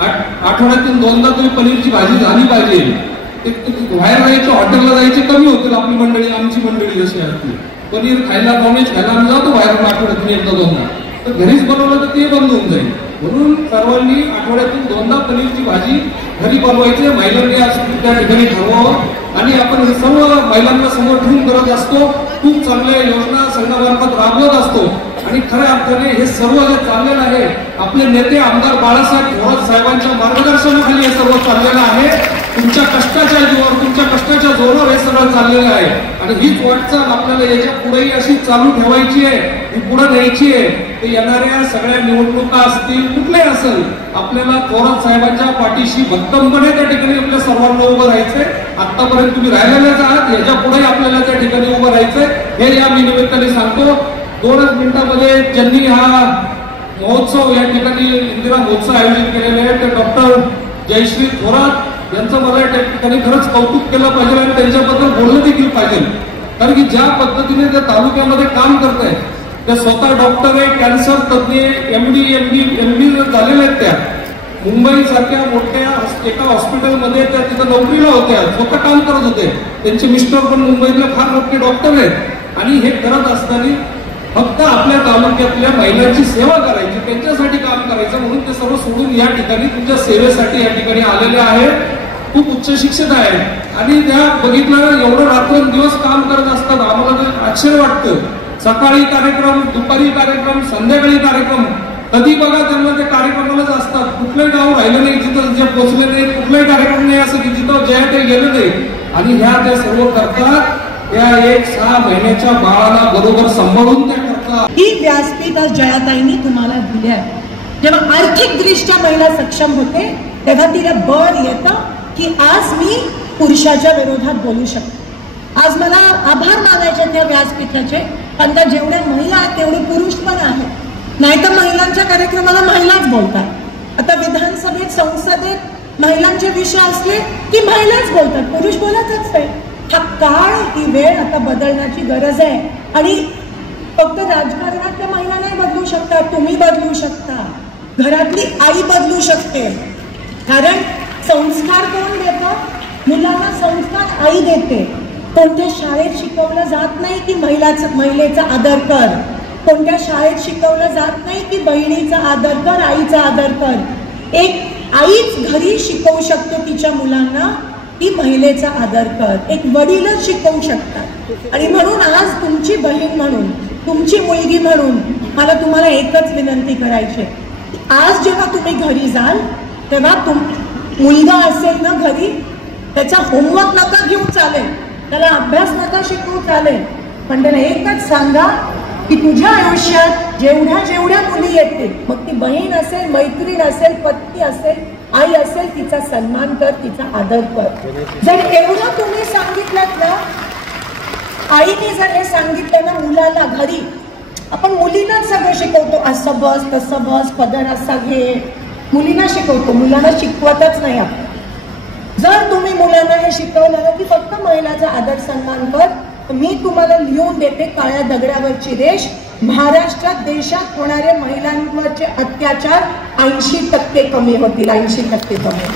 आठवड्यातून 2दा तुम्ही पनीरची भाजी झाली पाहिजे. बाहेर जायचे, हॉटेलला जायचे कमी होतील. आपली मंडळी, आमची मंडळी जशी असते, पनीर खायला, नॉनव्हेज खायला आम्ही जातो बाहेर आठवड्यातून 1-2दा. तर घरीच बनवलं तर ते बंद होऊन जाईल. म्हणून सर्वांनी आठवड्यातून 2दा पनीरची भाजी घरी बनवायची. महिलांनी त्या ठिकाणी ठरवावं. आणि आपण हे सर्व महिलांना समोर ठेवून करत असतो. खूप चांगल्या योजना संघामार्फत राबवत असतो. आणि खऱ्या अर्थाने हे सर्व जे चाललेलं आहे, आपले नेते आमदार बाळासाहेब थोरात साहेबांच्या मार्गदर्शनाखाली हे सर्व चाललेलं आहे. तुमच्या कष्टाच्या जीवावर, तुमच्या कष्टाच्या जोरावर हे सगळं चाललेलं आहे. आणि हीच वाटचाल आपल्याला याच्या पुढेही अशी चालू ठेवायची आहे, ही पुढे न्यायची आहे. तर येणाऱ्या सगळ्या निवडणुका असतील, कुठल्याही असेल, आपल्याला थोरात साहेबांच्या पाठीशी भक्कमपणे त्या ठिकाणी आपल्या सर्वांना उभं राहायचंय. आतापर्यंत तुम्ही राहिलेलेच आहात, याच्या पुढे आपल्याला त्या ठिकाणी उभं राहायचंय. हे या मी निमित्ताने सांगतो. 2च मिनिटांमध्ये ज्यांनी हा महोत्सव या ठिकाणी इंदिरा महोत्सव आयोजित केलेले आहे ते डॉक्टर जयश्री थोरात यांचं मला या ठिकाणी खरंच कौतुक केलं पाहिजे आणि त्यांच्याबद्दल बोललं देखील पाहिजे. कारण की ज्या पद्धतीने त्या तालुक्यामध्ये काम करत आहे, त्या स्वतः डॉक्टर आहे, कॅन्सर तज्ञ, MD झालेले आहेत. त्या मुंबई सारख्या मोठ्या एका हॉस्पिटलमध्ये त्या तिथं नोकरीला होत्या, स्वतः काम करत होते. त्यांचे मिस्टर पण मुंबईतले फार मोठे डॉक्टर आहेत. आणि हे करत असताना फक्त आपल्या तालुक्यातल्या महिलांची सेवा करायची, त्यांच्यासाठी काम करायचं म्हणून ते सर्व सोडून या ठिकाणी तुमच्या सेवेसाठी या ठिकाणी आलेले आहेत. खूप उच्च शिक्षित आहेत आणि त्या बघितलं एवढं रात्रंदिवस काम करत असतात. आम्हाला ते आश्चर्य वाटतं. सकाळी कार्यक्रम, दुपारी कार्यक्रम, संध्याकाळी कार्यक्रम, कधी बघा त्यांना ते कार्यक्रमालाच असतात. कुठलंही गाव राहिलं नाही जिथं जे पोहोचले नाही, कुठलाही कार्यक्रम नाही असं की जिथं जय ते गेलं नाही. आणि ह्या त्या सर्व करतात. त्या 6 महिन्याच्या बाळाला बरोबर सांभाळून त्या करतात. ही व्यासपीठ आज जयाताईंनी तुम्हाला दिली आहे. जेव्हा आर्थिकदृष्ट्या महिला सक्षम होते तेव्हा तिला बळ येतं की आज मी पुरुषाच्या विरोधात बोलू शकते. आज मला आभार मानायचे त्या व्यासपीठाचे, कारण त्या जेवढ्या महिला आहेत तेवढे पुरुष पण आहेत. नाहीतर महिलांच्या कार्यक्रमाला महिलाच बोलतात. आता विधानसभेत, संसदेत महिलांचे विषय असले की महिलाच बोलतात, पुरुष बोलतच नाही. हा काळ, ही वेळ आता बदलण्याची गरज आहे. आणि फक्त राजकारणात त्या महिला नाही बदलू शकतात, तुम्ही बदलू शकता. घरातली आई बदलू शकते. कारण संस्कार कोण देतं? मुलांना संस्कार आई देते. कोणत्या शाळेत शिकवलं जात नाही की महिलेचा आदर कर. कोणत्या शाळेत शिकवलं जात नाही की बहिणीचा आदर कर, आईचा आदर कर. एक आईच घरी शिकवू शकते तिच्या मुलांना की महिलेचा आदर कर. एक वडीलच शिकवू शकतात. आणि म्हणून आज तुमची बहीण म्हणून, तुमची मुलगी म्हणून मला तुम्हाला एकच विनंती करायची. आज जेव्हा तुम्ही घरी जाल तेव्हा मुलगा असेल ना घरी, त्याचा होमवर्क नका घेऊन चालेल, त्याला अभ्यास नका शिकवू चालेल, पण त्याला एकच सांगा की तुझ्या आयुष्यात जेवढ्या मुली येतील, मग ती बहीण असेल, मैत्रीण असेल, पत्नी असेल, आई असेल, तिचा सन्मान कर, तिचा आदर कर. जर एवढं तुम्ही सांगितलं ना, आईने जर हे सांगितलं ना मुलाला घरी, आपण मुलींनाच सगळं शिकवतो, असं बस, तसं बस, पदर असा घे, मुलींना शिकवतो, मुलांना शिकवतच नाही आपण. जर तुम्ही मुलांना हे शिकवलं ना की फक्त महिलाचा आदर सन्मान कर, तर मी तुम्हाला लिहून देते काळ्या दगडावरची रेष. महाराष्ट्रात, देशात होणारे महिलांवरचे अत्याचार 80% कमी होतील. 80% कमी.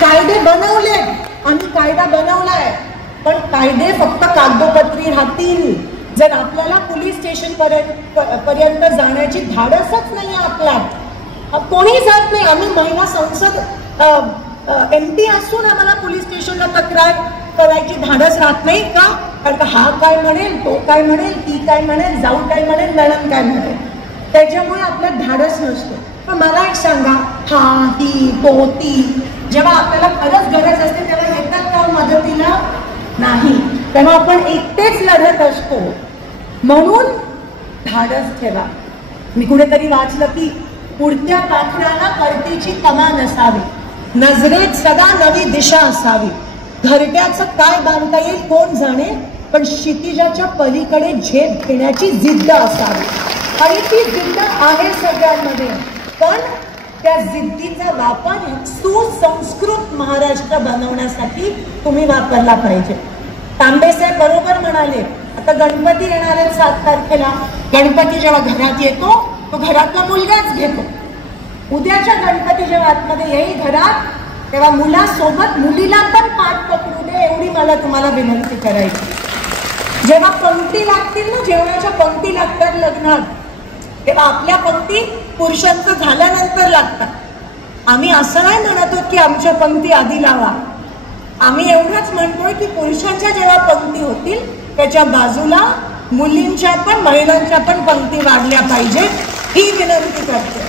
कायदे बनवले, आम्ही कायदा बनवलाय, पण कायदे फक्त कागदोपत्री राहतील. जर आपल्याला पोलीस स्टेशन पर्यंत जाण्याची धाडसच नाही आपल्यात, कोणी जात नाही. आम्ही महिला संसद MP असून आम्हाला पोलीस स्टेशनला तक्रार करायची धाडस राहत नाही का? कारण हा काय म्हणेल, तो काय म्हणेल, ती काय म्हणेल, जाऊ काय म्हणेल, नणंद काय म्हणेल, त्याच्यामुळे आपल्यात धाडस नसतो. पण मला एक सांगा, हा, ही, तो, ती, जेव्हा आपल्याला खरंच गरज असते तेव्हा येतात का मदतीला? नाही. तेव्हा आपण एकटेच लढत असतो. म्हणून धाडस ठेवा. मी कुठेतरी वाचलं की पुढच्या पाखराला परतीची कमान असावी, नजरेत सदा नवी दिशा असावी, घरट्याचं काय बांधता येईल कोण जाणे, पण क्षितिजाच्या पलीकडे झेप घेण्याची जिद्द असावी. आणि ती जिद्द आहे सगळ्यांमध्ये, पण त्या जिद्दीचा वापर सुसंस्कृत महाराष्ट्र बनवण्यासाठी तुम्ही वापरला पाहिजे. तांबेसाहेब बरोबर म्हणाले. आता गणपती येणार आहेत 7 तारखेला. गणपती जेव्हा घरात येतो तो घरातला मुलगाच घेतो. उद्याच्या गणपती जेव्हा आतमध्ये येईल घरात, तेव्हा मुलासोबत मुलीला पण पाठ पकडू दे, एवढी मला तुम्हाला विनंती करायची. जेव्हा पंक्ती लागतील ना, जेवणाच्या पंक्ती लागतात लग्नात, तेव्हा आपल्या पंक्ती पुरुषांचं झाल्यानंतर लागतात. आम्ही असं नाही म्हणत आहोत की आमच्या पंक्ती आधी लावा. आम्ही एवढंच म्हणतोय की पुरुषांच्या जेव्हा पंक्ती होतील त्याच्या बाजूला मुलींच्या पण, महिलांच्या पण पंक्ती वाढल्या पाहिजेत, ही विनंती करते.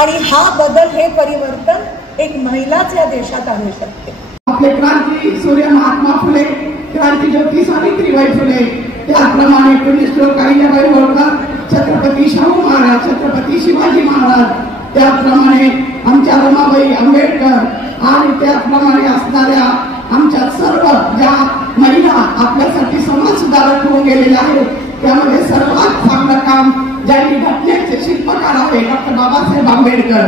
आणि हा बदल, हे परिवर्तन एक महिलाच या देशात आणू शकते. आपले क्रांती सूर्य महात्मा फुले, क्रांती ज्योती सावित्रीबाई फुले, त्याप्रमाणे पुण्यश्लोक अहिल्याबाई होळकर, छत्रपती शाहू महाराज, छत्रपती शिवाजी महाराज, त्याप्रमाणे आमच्या रमाबाई आंबेडकर, आणि त्याप्रमाणे असणाऱ्या आमच्या सर्व ज्या महिला आपल्यासाठी समाज सुधारक होऊन गेलेल्या आहेत, त्यामध्ये सर्वात चांगलं काम ज्यांनी घटनेचे शिल्पकार आहे डॉक्टर बाबासाहेब आंबेडकर,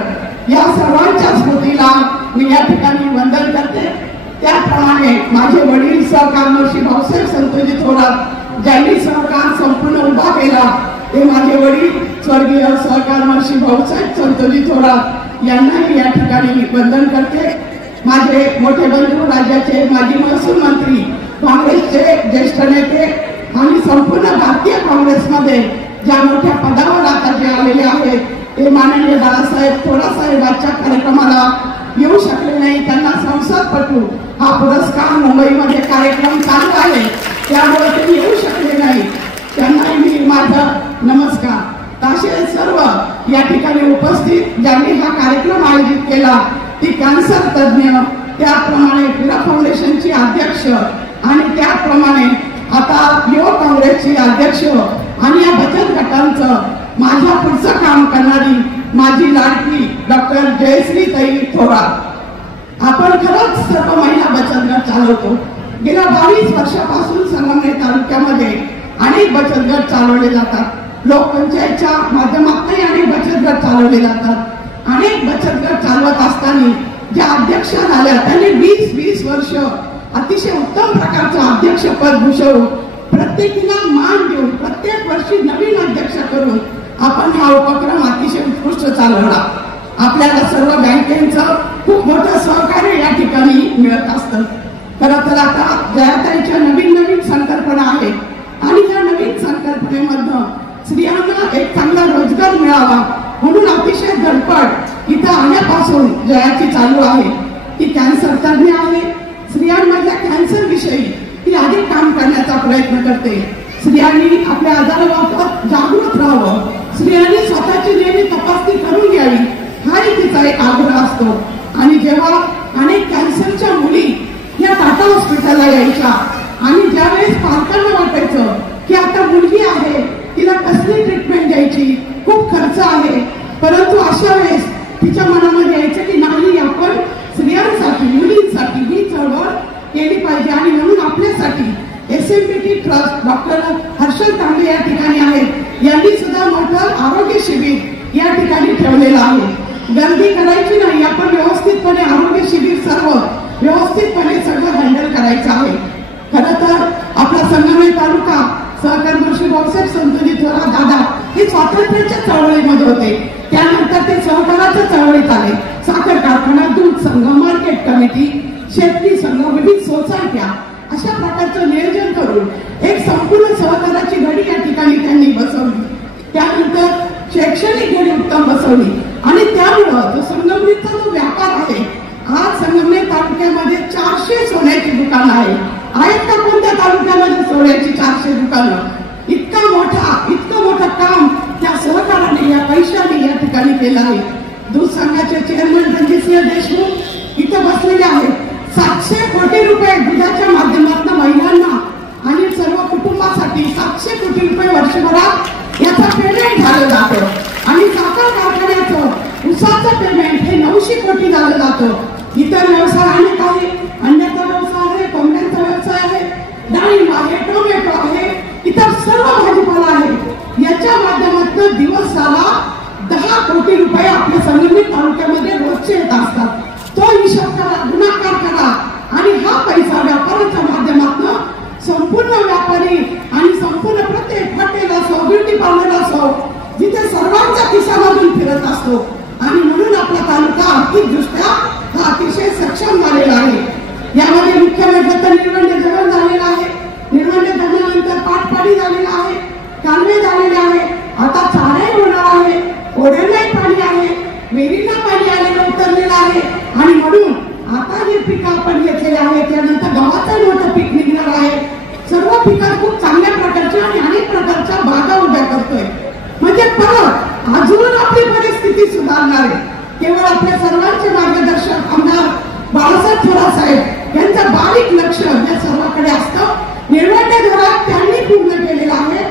या सर्वांच्या स्मृतीला मी या ठिकाणी वंदन करते. त्याप्रमाणे माझे वडील सहकार महर्षी भाऊसाहेब संतोजी थोरात, ज्यांनी सहकार संपूर्ण उभा केला, ते माझे वडील स्वर्गीय सहकार महर्षी भाऊसाहेब संतोजी थोरात यांनाही या ठिकाणी वंदन करते. माझे मोठे बंधू, राज्याचे माजी महसूल मंत्री, काँग्रेसचे ज्येष्ठ नेते आणि संपूर्ण भारतीय काँग्रेसमध्ये ज्या मोठ्या पदावर आता जे आलेले आहेत ते माननीय बाळासाहेब थोरासाहेबांच्या कार्यक्रमाला येऊ शकले नाही. त्यांना संसदपटू हा पुरस्कार मुंबईमध्ये कार्यक्रम चालू आहे, त्यामुळे ते येऊ शकले नाही. त्यांनाही मी माझा नमस्कार. तसे सर्व या ठिकाणी उपस्थित ज्यांनी हा कार्यक्रम आयोजित केला ती कॅन्सर तज्ज्ञ, त्याप्रमाणे पिरा फाउंडेशनची अध्यक्ष आणि त्याप्रमाणे आता युवक काँग्रेसची अध्यक्ष आणि या बचत गटांचं माझ्या पुढचं काम करणारी माझी लाडकी डॉक्टर जयश्री ताई थोरात. आपण खरंच सर्व महिला बचत गट चालवतो. गेल्या 22 वर्षापासून संगमनेर तालुक्यामध्ये अनेक बचत गट चालवले जातात. लोकपंचायतच्या माध्यमातून अनेक बचत गट चालवले जातात. अनेक बचत गट चालवत असताना ज्या अध्यक्ष झाल्या त्यांनी 20 वर्ष अतिशय उत्तम प्रकारचं अध्यक्षपद भूषवून प्रत्येकीला मान देऊन प्रत्येक वर्षी नवीन अध्यक्ष करून आपण हा उपक्रम अतिशय उत्कृष्ट चालवला. आपल्याला सर्व बँकेचं खूप मोठं सहकार्य या ठिकाणी मिळत असतं. खरं तर आता जयाताईच्या नवीन संकल्पना आहेत आणि या नवीन संकल्पनेमधनं स्त्रियांना एक चांगला रोजगार मिळावा म्हणून अतिशय धडपड इथं आल्यापासून जयाची चालू आहे. ती कॅन्सर तज्ज्ञ आहे. स्त्रियांमधल्या कॅन्सर विषयी ती अधिक काम करण्याचा प्रयत्न करते. स्त्रियांनी आपल्या आजाराबाबत जागृत राहावं, स्त्रियांनी स्वतःची नेहमी तपासणी करून घ्यावी हाही तिचा एक आग्रह असतो. आणि जेव्हा अनेक कॅन्सरच्या मुली या टाटा हॉस्पिटलला यायच्या आणि ज्यावेळेस पालकांना वाटायचं की आता मुलगी आहे तिला कसली ट्रीटमेंट द्यायची, खूप खर्च आहे, परंतु अशा वेळेस तिच्या मनामध्ये यायचं की नाही आपण स्त्रियांसाठी मुलींसाठी ही चळवळ केली पाहिजे. आणि म्हणून आपल्यासाठी SMPT ट्रस्ट डॉक्टर हर्षल तांबे या ठिकाणी आहेत, यांनी सुद्धा मोठं आरोग्य शिबिर या ठिकाणी ठेवलेलं आहे. गर्दी करायची नाही, आपण व्यवस्थितपणे आरोग्य शिबिर सर्व व्यवस्थितपणे सगळं हँडल करायचं आहे. खरं तर आपला संगमनेर तालुका सहकर्मशी भाऊसाहेब संतोजी थोरात दादा हे स्वातंत्र्याच्या चळवळीमध्ये होते. त्यानंतर ते सहकाराच्या चळवळीत आले. साखर कारखाना, दूध संघ, मार्केट कमिटी, शेतकरी संघ, विविध सोसायट्या अशा प्रकारचं नियोजन करून एक संपूर्ण सहकाराची घडी या ठिकाणी त्यांनी बसवली. त्यानंतर शैक्षणिक घडी उत्तम बसवली आणि त्यामुळं जो संगमनेरचा जो व्यापार आहे, आज संगमनेर तालुक्यामध्ये 400 सोन्याची दुकानं आहेत का कोणत्या तालुक्यामध्ये सोन्याची 400 दुकानं? इतकं मोठं काम त्या सहकाराने या पैशाने या ठिकाणी केलं आहे. दूध संघाचे चेअरमन रणजितसिंह देशमुख इथं बसलेले आहेत. 700 कोटी रुपये दुधाच्या माध्यमातून महिलांना आणि सर्व कुटुंबासाठी 700 कोटी रुपये वर्षभरात याचा पेमेंट झालं जातं. आणि साखर कारखान्याचं उसाचं पेमेंट हे 900 कोटी झालं जातं. इतर व्यवसाय अनेक आहे, अंड्याचा व्यवसाय आहे, कोंबड्यांचा व्यवसाय आहे, डाळिंब आहे, टोमॅटो आहे, इतर सर्व भाजीपाला आहे. याच्या माध्यमातून दिवसाला 10 कोटी रुपये आपल्या संगमनेर तालुक्यामध्ये रोजचे येत असतात. तो हिशोब करा, गुणाकार करा आणि हा पैसा व्यापाराच्या माध्यमातून संपूर्ण व्यापारी आणि संपूर्ण प्रत्येक हॉटेल असो, ब्युटी पार्लर असो, जिथे सर्वांच्या खिशामधून फिरत असतो. आणि म्हणून आपला तालुका आर्थिकदृष्ट्या हा अतिशय सक्षम झालेला आहे. यामध्ये मुख्य म्हणजे तर निळवंडे धरण झालेला आहे. निळवंडे धरणानंतर पाटपाडी झालेला आहे, कालवे झालेले आहे, आता चाराही होणार आहे, ओढ्यांनाही पाणी आहे, विहिरीला पाणी आलेलं उतरलेलं आहे. आणि म्हणून आता जे पिकं आपण घेतलेले आहे त्यानंतर गव्हाचं मोठं पीक निघणार आहे. सर्व पिकं खूप चांगल्या प्रकारच्या आणि अनेक प्रकारच्या बागा उभ्या करतोय. म्हणजे परत अजून आपली परिस्थिती सुधारणार आहे. केवळ आपल्या सर्वांचे मार्गदर्शक आमदार बाळासाहेब थोरात साहेब यांचं बारीक लक्ष या सर्वांकडे असतं. निळवंडे धरण त्यांनी पूर्ण केलेलं आहे,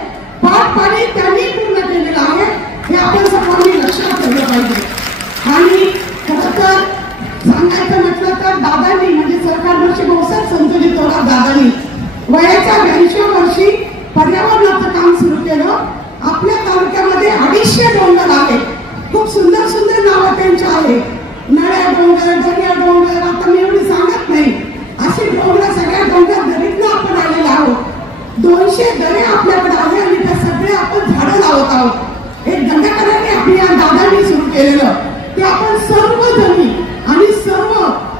पाटपाडी त्यांनी पूर्ण केलेलं आहे. हे आपण सर्वांनी लक्षात ठेवलं पाहिजे. आणि खरं तर सांगायचं म्हटलं तर दादांनी म्हणजे सहकारमंत्री भाऊसाहेब संतोजी थोरात दादांनी वयाच्या 82व्या वर्षी पर्यावरणाचं काम सुरू केलं. आपल्या तालुक्यामध्ये 250 डोंगर आहेत. खूप सुंदर नावं त्यांची आहेत. नळ्या डोंगर, दर्या डोंगर, आता मी एवढी सांगत नाही, अशी डोंगर सगळ्या डोंगर दरीतनं आपण आलेलो आहोत. 200 दरे आपल्याकडे आहे आणि त्या सगळे आपण झाडं लावत आहोत. एक दंडकरांनी अभियान दादांनी सुरू केलेलं ते आपण सर्व जणी आणि सर्व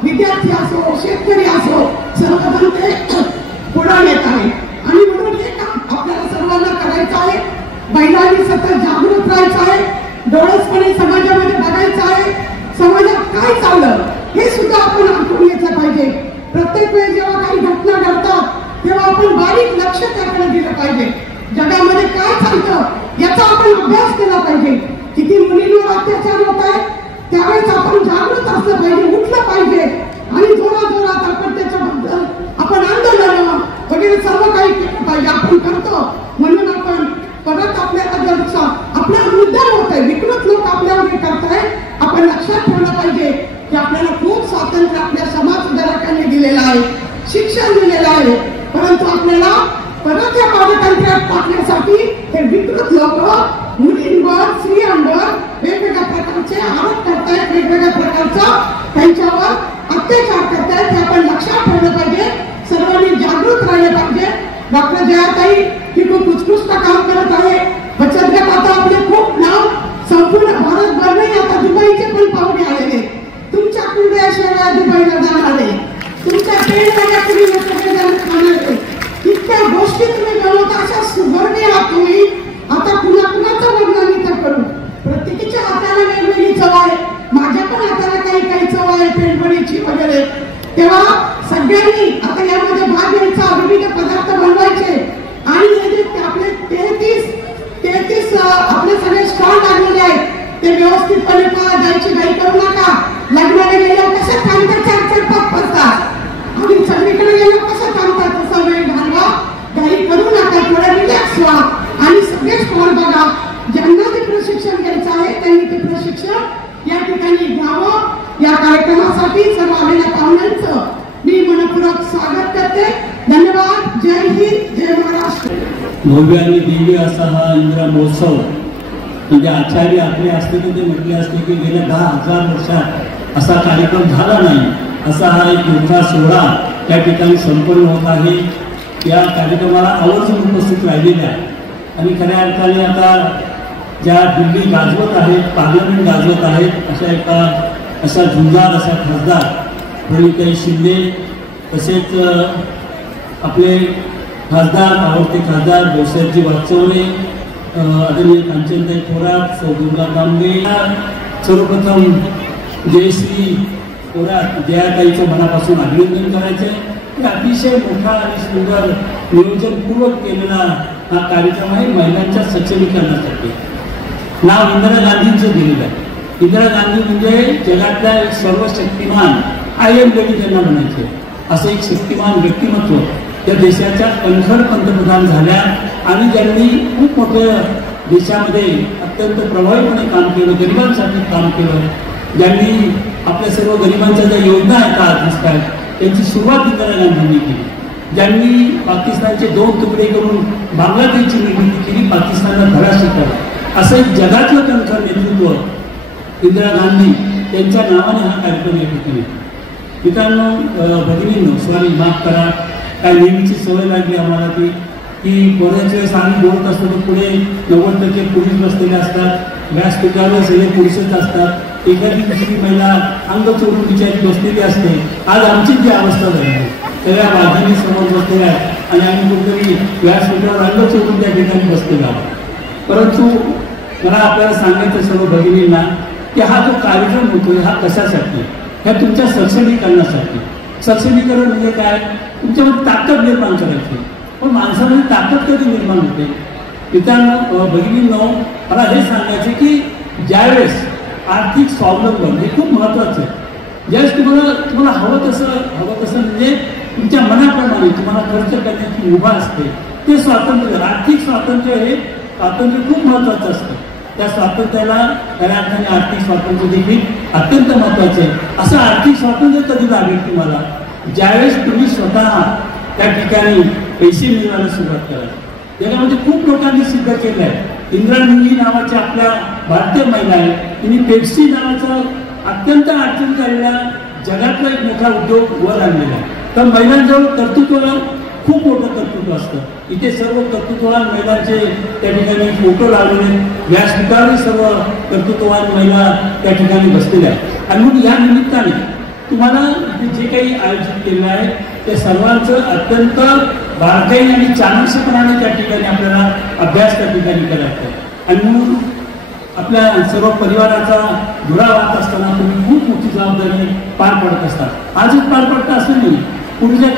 विद्यार्थी असो, शेतकरी असो, सर्वजण ते पुढे येत आहे. आणि म्हणून हे काम आपल्याला सर्वांना करायचं आहे. महिलांनी सतत जागृत राहायचं आहे. डोळसपणे समाजामध्ये बघायचं आहे, समाजात काय चाललं हे सुद्धा आपण ऐकून घेतलं पाहिजे. प्रत्येक वेळी जेव्हा काही घटना घडतात तेव्हा आपण बारीक लक्ष त्याकडे दिलं पाहिजे. जगामध्ये काय चालतं याचा आपण अभ्यास केला पाहिजे. किती मुलींवर अत्याचार होत आहेत त्यावेळेस आपण जागृत असलं पाहिजे, उठलं पाहिजे आणि जोरात आपण त्याच्याबद्दल आपण आंदोलन वगैरे सर्व काही केलं पाहिजे. आपण करतो म्हणून आपण परत आपल्याला जर आपला मुद्दा होत आहे, विकृत लोक आपल्यावर हे करताय, आपण लक्षात ठेवलं पाहिजे की आपल्याला खूप स्वातंत्र्य आपल्या समाज सुधारकांनी दिलेलं आहे, शिक्षण दिलेलं आहे, परंतु आपल्याला परत या पारतंत्र्यात टाकण्यासाठी हे विकृत लोक मुलींवर स्त्रियांवर वेगवेगळ्या प्रकारचे आरोप करतायत, वेगवेगळ्या प्रकारचा त्यांच्यावर अत्याचार करतायत. हे आपण लक्षात ठेवलं पाहिजे, सर्वांनी जागृत राहिले पाहिजे. डॉक्टर जयाताई ही खूप उत्कृष्ट काम करत आहे. बचत गट आता आपले खूप नाव संपूर्ण भारतभर नाही, आता दुबईचे पण पाहुणे आलेले. तुमच्या कुंड्याशिवाय दुबईला जाणारे, तुमच्या ट्रेनमध्ये तुम्ही सगळेजण खाणारे, इतक्या गोष्टी तुम्ही बनवता. अशा सुवर्णी आहात तुम्ही. आता कुणाचं वर्णन इथं करू. प्रत्येकीच्या हाताला वेगवेगळी चव आहे, माझ्या पण हाताला काही चव आहे पेंडवणीची वगैरे. तेव्हा सगळ्यांनी आता यामध्ये भाग घ्यायचा, विविध पदार्थ बनवायचे आणि आपले 33 आपले सगळे स्टॉल लागलेले आहेत ते व्यवस्थितपणे पहा. जायची घाई करू नका. लग्नाला गेल्यावर कसं थांबतात 4-5 तास आणि सगळीकडे गेल्यावर कसं थांबतात तसा वेळ घालवा. घाई करू नका, थोडं रिलॅक्स व्हा आणि सगळे स्टॉल बघा. ज्यांना ते प्रशिक्षण घ्यायचं आहे त्यांनी ते प्रशिक्षण या ठिकाणी घ्यावं. या कार्यक्रमासाठी सर्व आलेल्या पाहुण्यांचं मी मनपूर्वक स्वागत करते. धन्यवाद. जय हिंद, जय महाराष्ट्र. भव्य आणि दिव्य असा हा इंदिरा महोत्सव म्हणजे आचार्य आपले असते तर ते म्हटले असते की गेल्या 10,000 वर्षात असा कार्यक्रम झाला नाही. असा हा एक मोठा सोहळा त्या ठिकाणी संपन्न होत आहे. या कार्यक्रमाला आवर्जून उपस्थित राहिलेल्या आणि खऱ्या अर्थाने आता ज्या दिल्ली गाजवत आहेत, पार्लमेंट गाजवत आहेत, असा झुंजार असा खासदार प्रणिताई शिंदे, तसेच आपले खासदार आवडते खासदार भाऊसाहेबजी वागचौरे, आदरणीय कांचनताई थोरात, सौ दुर्गा दामले, सर्वप्रथम जयश्री थोरात जयाताईचं मनापासून अभिनंदन करायचे. अतिशय मोठा आणि सुंदर नियोजनपूर्वक केलेला हा कार्यक्रम आहे महिलांच्या सक्षमीकरणासाठी. नाव इंदिरा गांधींचं दिलेलं आहे. इंदिरा गांधी म्हणजे जगातल्या एक सर्वशक्तिमान आयन लेडी त्यांना म्हणायचे, असं एक शक्तिमान व्यक्तिमत्व त्या देशाच्या कणखर पंतप्रधान झाल्या आणि ज्यांनी खूप मोठं देशामध्ये अत्यंत प्रभावीपणे काम केलं, गरिबांसाठी काम केलं. ज्यांनी आपल्या सर्व गरिबांच्या ज्या योजना आहेत आज दिसतात त्यांची सुरुवात इंदिरा गांधींनी केली. ज्यांनी पाकिस्तानचे 2 तुकडे करून बांगलादेशची निर्मिती केली, पाकिस्तानला धडा शिकवला. असं एक जगातलं कणखर नेतृत्व इंदिरा गांधी त्यांच्या नावाने हा कार्यक्रम या ठिकाणी. मित्रांनो, भगिनींनो, सॉरी माफ करा, काय नेहमीची सवय लागली आम्हाला ती की बऱ्याच वेळेस आम्ही बोलत असतो तर पुढे 90% पुरुष बसलेले असतात, व्यासपीठावर सगळे पुरुषच असतात. एखादी दुसरी महिला अंग चोरून विचारित बसलेली असते. आज आमची जी अवस्था झाली सगळ्या वाघिणी समोर बसलेल्या आहेत आणि आम्ही कुठेतरी व्यासपीठावर अंग चोरून त्या ठिकाणी बसलेला आहोत. परंतु मला आपल्याला सांगायचं सर्व भगिनींना की हा जो कार्यक्रम होतोय हा कशासाठी, ह्या तुमच्या सक्षमीकरणासाठी. सक्षमीकरण म्हणजे काय, तुमच्यामध्ये ताकद निर्माण करायची. पण माणसामध्ये ताकद कधी निर्माण होते मित्रांनो, भगिनींनो, मला हे सांगायचं की ज्यावेळेस आर्थिक स्वावलंबन हे खूप महत्वाचं आहे. ज्यावेळेस तुम्हाला हवं तसं म्हणजे तुमच्या मनाप्रमाणे तुम्हाला खर्च करण्याची मुभा असते, ते स्वातंत्र्य, आर्थिक स्वातंत्र्य हे स्वातंत्र्य खूप महत्वाचं असतं. त्या स्वातंत्र्याला खऱ्या अर्थाने आर्थिक स्वातंत्र्य देखील अत्यंत महत्वाचं आहे. असं आर्थिक स्वातंत्र्य कधी लागेल तुम्हाला, ज्यावेळेस तुम्ही स्वतः त्या ठिकाणी पैसे मिळवायला सुरुवात करा. जगामध्ये खूप लोकांनी सिद्ध केलं आहे. इंदिरा गांधी नावाच्या आपल्या भारतीय महिला आहे, तिने पेप्सी नावाचा अत्यंत अडचण झालेला जगातला एक मोठा उद्योग वर आणलेला आहे. तर महिलांजवळ कर्तृत्वाला खूप मोठं कर्तृत्व असतं. इथे सर्व कर्तृत्ववान महिलांचे त्या ठिकाणी फोटो लावलेले, व्यासपीठावर सर्व कर्तृत्ववान महिला त्या ठिकाणी बसलेल्या आहेत. आणि मग या निमित्ताने तुम्हाला जे काही आयोजित केलं आहे त्या सर्वांचं अत्यंत बारकाईने आणि चाणक्षपणाने त्या ठिकाणी आपल्याला अभ्यास त्या ठिकाणी करायचा आहे. आणि म्हणून आपल्या सर्व परिवाराचा धुरा वाहत असताना तुम्ही खूप मोठी जबाबदारी पार पडत असतात. आजच पार पडता असं नाही, पूर्वीच्या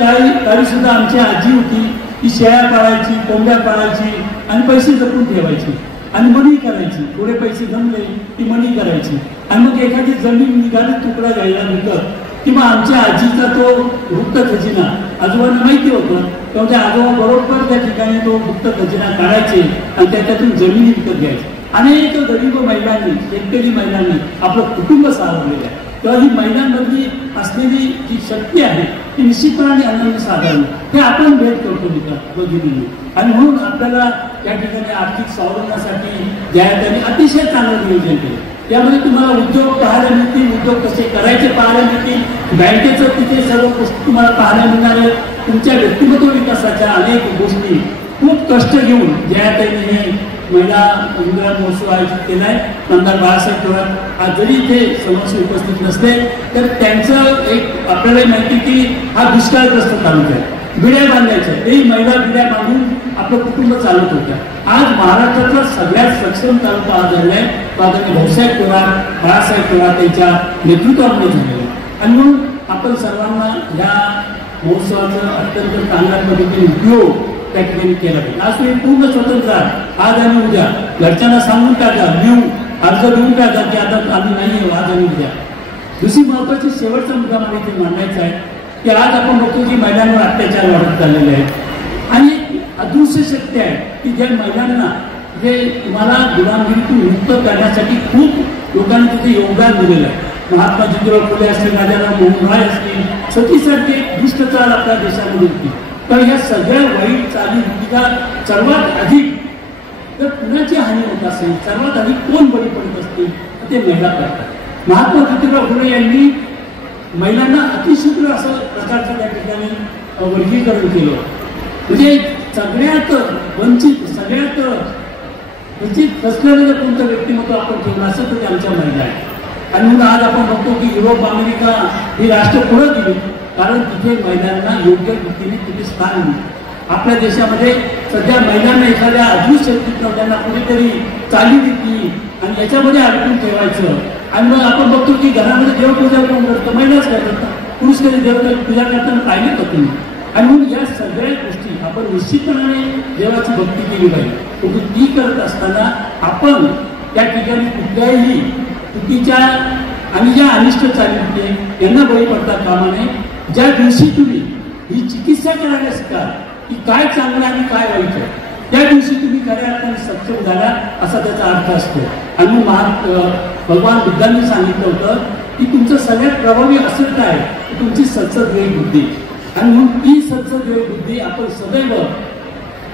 काळी सुद्धा आमची आजी होती, ती शेळ्या पाळायची, कोंबड्या पाळायची आणि पैसे जपून ठेवायची आणि मनी करायची. थोडे पैसे जमले ती मनी करायची आणि मग एखादी जमीन निघाली तुकडा घ्यायला विकत, किंवा आमच्या आजीचा तो गुप्त खजिना आजोबांना माहिती होतं, तेव्हा त्या आजोबा बरोबर त्या ठिकाणी तो गुप्त खजिना काढायचे आणि त्याच्यातून जमिनी विकत घ्यायचे. अनेक गरीब महिलांनी, शेतकरी महिलांनी आपलं कुटुंब सावरलेलं आहे. तेव्हा ही महिलांमधली असलेली जी शक्ती आहे ती निश्चितपणे अनन्य साधारण हे आपण भेट करतो बघितली. आणि म्हणून आपल्याला या ठिकाणी आर्थिक स्वावलंबनासाठी जाहिरातीने अतिशय चांगलं नियोजन केलं. त्यामध्ये तुम्हाला उद्योग पाहायला मिळतील, उद्योग कसे करायचे पाहायला मिळतील, बँकेचं तिथे सर्व गोष्टी तुम्हाला पाहायला मिळणार आहे. तुमच्या व्यक्तिमत्व विकासाच्या अनेक गोष्टी खूप कष्ट घेऊन जाहिरातीने हे महिला इंदिरा महोत्सव आयोजित केला आहे. आमदार बाळासाहेब थोरात आज जरी इथे समक्ष उपस्थित नसले तर त्यांचं एक आपल्याला माहिती की हा दुष्काळग्रस्त तालुका आहे, बिड्या बांधायच्या, तेही महिला बिड्या बांधून आपलं कुटुंब चालत होत्या. आज महाराष्ट्रातला सगळ्यात सक्षम तालुका आज झालाय तो आदरणीय भाऊसाहेब थोरात, बाळासाहेब थोरात यांच्या नेतृत्वामध्ये झालेला. आणि म्हणून आपण सर्वांना या महोत्सवाचा अत्यंत चांगल्या पद्धतीने उपयोग त्या ठिकाणी केला पाहिजे. आज तुम्ही पूर्ण स्वतंत्र आज आणि उद्या घरच्यांना सांगून टाका, अर्ज देऊन टाका की आता आम्ही नाही आज आणि उद्या. दुसरी महत्वाची शेवटचा मुद्दा मला इथे मांडायचा आहे की आज आपण बघतो की महिलांवर अत्याचार वाढत चाललेले आहेत आणि अदृश्य शक्ती आहे की ज्या महिलांना जे तुम्हाला गुलामगिरीतून मुक्त करण्यासाठी खूप लोकांनी तिथे योगदान दिलेलं आहे. महात्मा ज्योतिराव फुले असतील, राजाराम मोहन राय असतील, सतीसारखे एक दुष्ट चाल आपल्या देशामध्ये होती. तर ह्या सगळ्या वाईट चालीरीतीला सर्वात अधिक जर कुणाची हानी होत असेल, सर्वात अधिक कोण बळी पडत असतील तर ते महिला करतात. महात्मा ज्योतिराव फुले यांनी महिलांना अतिशूद्र असं प्रकारचं त्या ठिकाणी वर्गीकरण केलं. म्हणजे सगळ्यात वंचित, सगळ्यात वंचित असलेलं जर कोणतं व्यक्तिमत्व आपण ठेवलं असेल तर ते आमच्या महिला आहे. आणि म्हणून आज आपण बघतो की युरोप, अमेरिका ही राष्ट्र पुढे गेली कारण तिथे महिलांना योग्य रीतीने तिथे स्थान मिळते. आपल्या देशामध्ये सध्या महिलांना एखाद्या अदृश्य शक्तीतून त्यांना कुठेतरी चालीरीती आणि याच्यामध्ये अडकून ठेवायचं. आणि मग आपण बघतो की घरामध्ये देवपूजा कोण करतं, महिलाच करतात. पुरुष कधी देवपूजा करताना पाहिलेच होते नाही. आणि म्हणून या सगळ्या गोष्टी आपण निश्चितपणे देवाची भक्ती केली पाहिजे. ती करत असताना आपण त्या ठिकाणी कुठल्याही चुकीच्या आणि ज्या अनिष्ट चालीरीती यांना बळी पडता कामा नये. ज्या दिवशी तुम्ही ही चिकित्सा करायला शिका की काय चांगलं आणि काय वाईट आहे, त्या दिवशी तुम्ही खऱ्या अर्थाने सक्षम झाला असा त्याचा अर्थ असतो. आणि भगवान बुद्धांनी सांगितलं होतं की तुमचं सगळ्यात प्रभावी असं काय की तुमची सत्सद्वेग बुद्धी. आणि म्हणून ती सत्सद्वेग बुद्धी आपण सदैव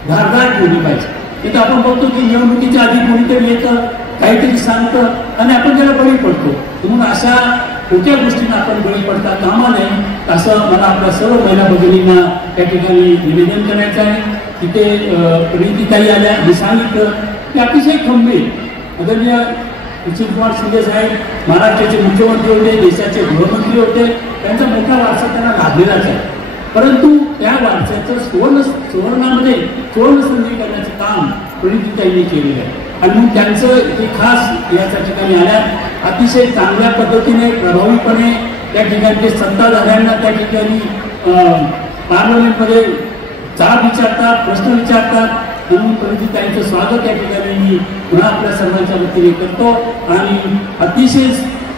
धारदार ठेवली पाहिजे. तिथं आपण बघतो की निवडणुकीच्या आधी कोणीतरी येतं, काहीतरी सांगतं आणि आपण त्याला बळी पडतो. म्हणून अशा खोट्या गोष्टींना आपण बळी पडता कामा नये असं मला आपल्या सर्व महिला भगिनींना त्या ठिकाणी निवेदन करायचं आहे. तिथे प्रणितीताई आल्या, मी सांगितलं की अतिशय खंबीर आदरणीय सुशीलकुमार शिंदे साहेब महाराष्ट्राचे मुख्यमंत्री होते, देशाचे गृहमंत्री होते, त्यांचा मोठा वारसा त्यांना लाभलेलाच आहे. परंतु त्या वारशाचं सुवर्णामध्ये सुवर्ण संधी करण्याचं काम प्रणितीताईंनी केलेलं आहे. आणि म्हणून त्यांचं इथे खास याच्या ठिकाणी आल्या अतिशय चांगल्या पद्धतीने प्रभावीपणे त्या ठिकाणी ते सत्ताधाऱ्यांना त्या ठिकाणी पार्लमेंटमध्ये जाब विचारतात, प्रश्न विचारतात. म्हणून प्रणितीताईंचं स्वागत या ठिकाणी मी पुन्हा आपल्या सर्वांच्या वतीने करतो. आणि अतिशय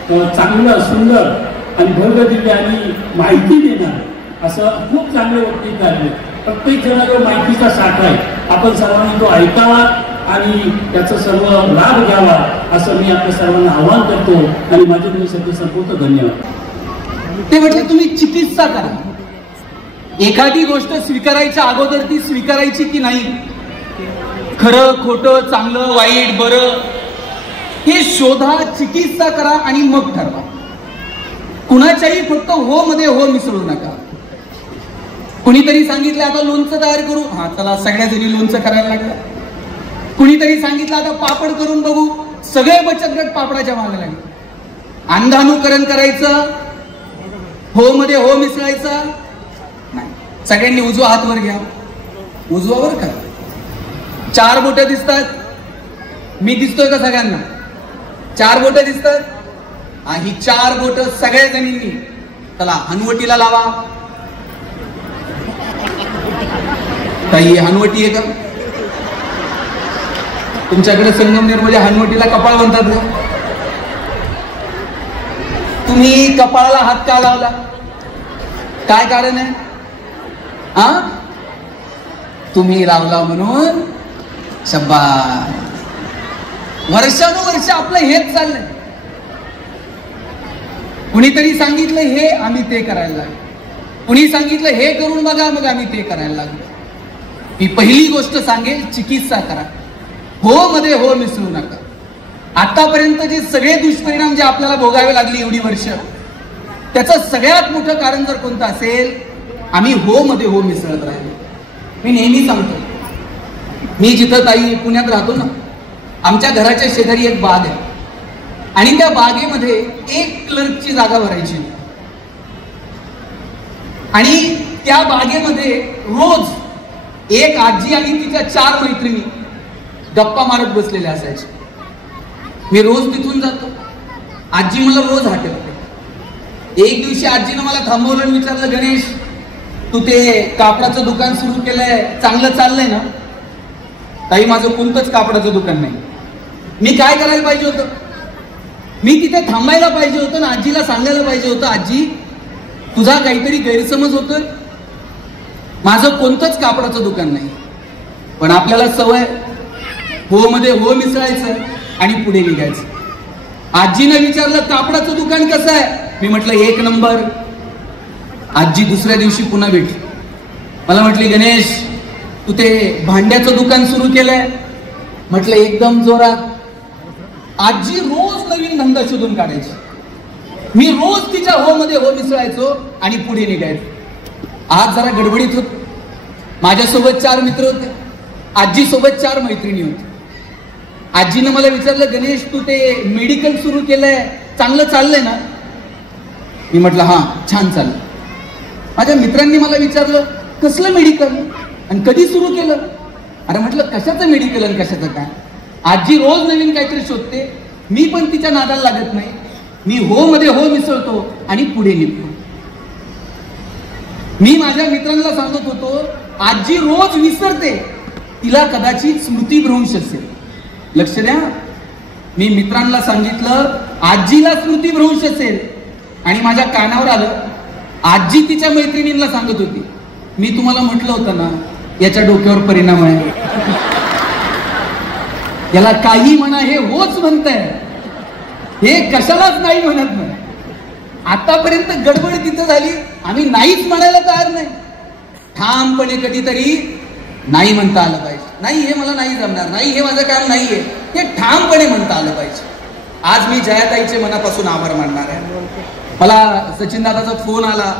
चांगलं, सुंदर आणि भव्य दिव्य आणि माहिती देणार असं खूप चांगले वक्तव्य झाले. प्रत्येक जणांवर माहितीचा साठा आहे, आपण सर्वांनी तो ऐकावा आणि त्याचा सर्व लाभ घ्यावा असं मी आपल्या सर्वांना आवाहन करतो. आणि माझे दोन शब्द संपवतो. धन्यवाद. ते म्हटले तुम्ही चिकित्सा करा. एखादी गोष्ट स्वीकारायच्या अगोदर ती स्वीकारायची की नाही, खरं खोटं, चांगलं वाईट बरं हे शोधा, चिकित्सा करा आणि मग ठरवा. कुणाच्याही फक्त हो मध्ये हो मिसळू नका. कुणीतरी सांगितलं आता लोणचं तयार करू, हा चला सगळ्या जणी लोणचं करायला लागलं. कुणीतरी सांगितलं आता पापड करून बघू, सगळे बचत गट पापडाच्या मागे लागले. अंधानुकरण करायचं, हो मध्ये हो मिसळायचं नाही. सगळ्यांनी उजवा हात वर घ्या, उजवावर का 4 बोटं दिसतात, मी दिसतोय का सगळ्यांना? 4 बोटं दिसतात. ही 4 बोटं सगळ्या जणींनी त्याला हनवटीला लावा. काही हनवटी आहे का तुमच्याकडे? संगमनेरमध्ये हनवटीला कपाळ म्हणतात का? तुम्ही कपाळाला हात का लावला? काय कारण आहे? तुम्ही लावला म्हणून शब्बास. वर्षानुवर्ष आपलं हेच चाललंय. कुणीतरी सांगितलं हे, आम्ही ते करायला लागलो. कुणी सांगितलं हे करून बघा, मग आम्ही ते करायला लागलो. मी पहिली गोष्ट सांगेल, चिकित्सा करा. हो मध्ये हो मिसळू नका. आतापर्यंत जे सगळे दुष्परिणाम जे आपल्याला भोगावे लागले एवढी वर्ष, त्याचं सगळ्यात मोठं कारण जर कोणतं असेल, आम्ही हो मध्ये हो मिसळत राहिलो. मी नेहमी सांगतो, मी जिथं ताई पुण्यात राहतो ना, आमच्या घराच्या शेजारी एक बाग आहे आणि त्या बागेमध्ये 1 क्लर्कची जागा भरायची आणि त्या बागेमध्ये रोज एक आजी आणि तिच्या 4 मैत्रिणी गप्पा मारत बसलेल्या असायच्या. मी रोज तिथून जातो, आजी मला रोज हटवते. एक दिवशी आजीनं मला थांबवलं आणि विचारलं, गणेश तू ते कापडाचं दुकान सुरू केलंय, चांगलं चाललंय ना? ताई माझं कोणतंच कापडाचं दुकान नाही. मी काय करायला पाहिजे होतं? मी तिथे थांबायला पाहिजे होतं ना, आजीला सांगायला पाहिजे होतं, आजी तुझा काहीतरी गैरसमज होतोय, माझं कोणतंच कापडाचं दुकान नाही. पण आपल्याला सवय हो मध्ये हो मिसळायचं आणि पुढे निघायचं. आजीनं विचारलं कापडाचं दुकान कसं आहे? मी म्हटलं 1 नंबर. आजी दुसऱ्या दिवशी पुन्हा भेटली. मला म्हटली, गणेश तू ते भांड्याचं दुकान सुरू केलंय? म्हटलं एकदम जोरात. आजी रोज नवीन धंदा शोधून काढायची. मी रोज तिच्या हो मध्ये हो मिसळायचो आणि पुढे निघायचो. आज जरा गडबडीत होत. माझ्यासोबत 4 मित्र होते, आजी सोबत 4 मैत्रिणी होती. आजीनं मला विचारलं, गणेश तू ते मेडिकल सुरू केलंय, चांगलं चाललंय ना? मी म्हटलं हा छान चाललं. माझ्या मित्रांनी मला विचारलं, कसलं मेडिकल आणि कधी सुरू केलं? अरे म्हटलं कशाचं मेडिकल आणि कशाचं काय? आजी रोज नवीन काहीतरी शोधते, मी पण तिच्या नादाला लागत नाही. मी हो मध्ये हो मिसळतो आणि पुढे निघतो. मी माझ्या मित्रांना सांगत होतो, आजी रोज विसरते, तिला कदाचित स्मृतिभ्रंश असेल. लक्ष द्या, मी मित्रांना सांगितलं आजीला स्मृतिभ्रंश असेल आणि माझ्या कानावर आलं, आजी तिच्या मैत्रिणींना सांगत होती, मी तुम्हाला म्हटलं होतं ना याच्या डोक्यावर परिणाम आहे. याला काही म्हणा, हे होच म्हणताय, हे कशालाच नाही म्हणत नाही. आतापर्यंत गडबड तिथं झाली, आम्ही नाहीच म्हणायला तयार नाही. ठामपणे कधीतरी नाही म्हणता आलं पाहिजे. नाही हे मला नाही जमणार, नाही हे माझं काम नाहीये, हे ठामपणे म्हणता आलं पाहिजे. आज मी जयाताईचे मनापासून आभार मानणार आहे. मला सचिन दादाचा फोन आला,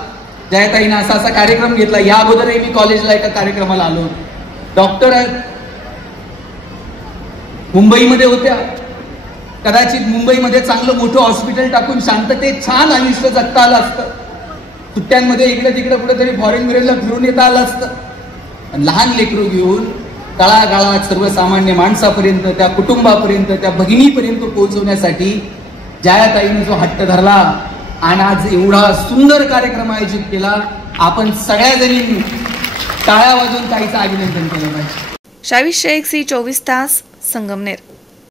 जयाताईनं असा असा कार्यक्रम घेतला. या अगोदरही मी कॉलेजला एका कार्यक्रमाला आलो. डॉक्टर आहेत, मुंबईमध्ये होत्या. कदाचित मुंबईमध्ये चांगलं मोठं हॉस्पिटल टाकून शांततेत छान आयुष्य जगता आलं असतं. सुट्ट्यांमध्ये इकडे तिकडे कुठेतरी फॉरेन बिरेनला फिरून येता आलं असतं. लहान लेकरू घेऊन तळागाळात सर्वसामान्य माणसापर्यंत, त्या कुटुंबापर्यंत, त्या भगिनीपर्यंत पोहोचवण्यासाठी जयाताईने जो हट्ट धरला आणि आज एवढा सुंदर कार्यक्रम आयोजित केला, आपण सगळ्या जणींनी टाळ्या वाजवून ताईचं अभिनंदन केलं पाहिजे. शावीर शेख, C24 तास, संगमनेर.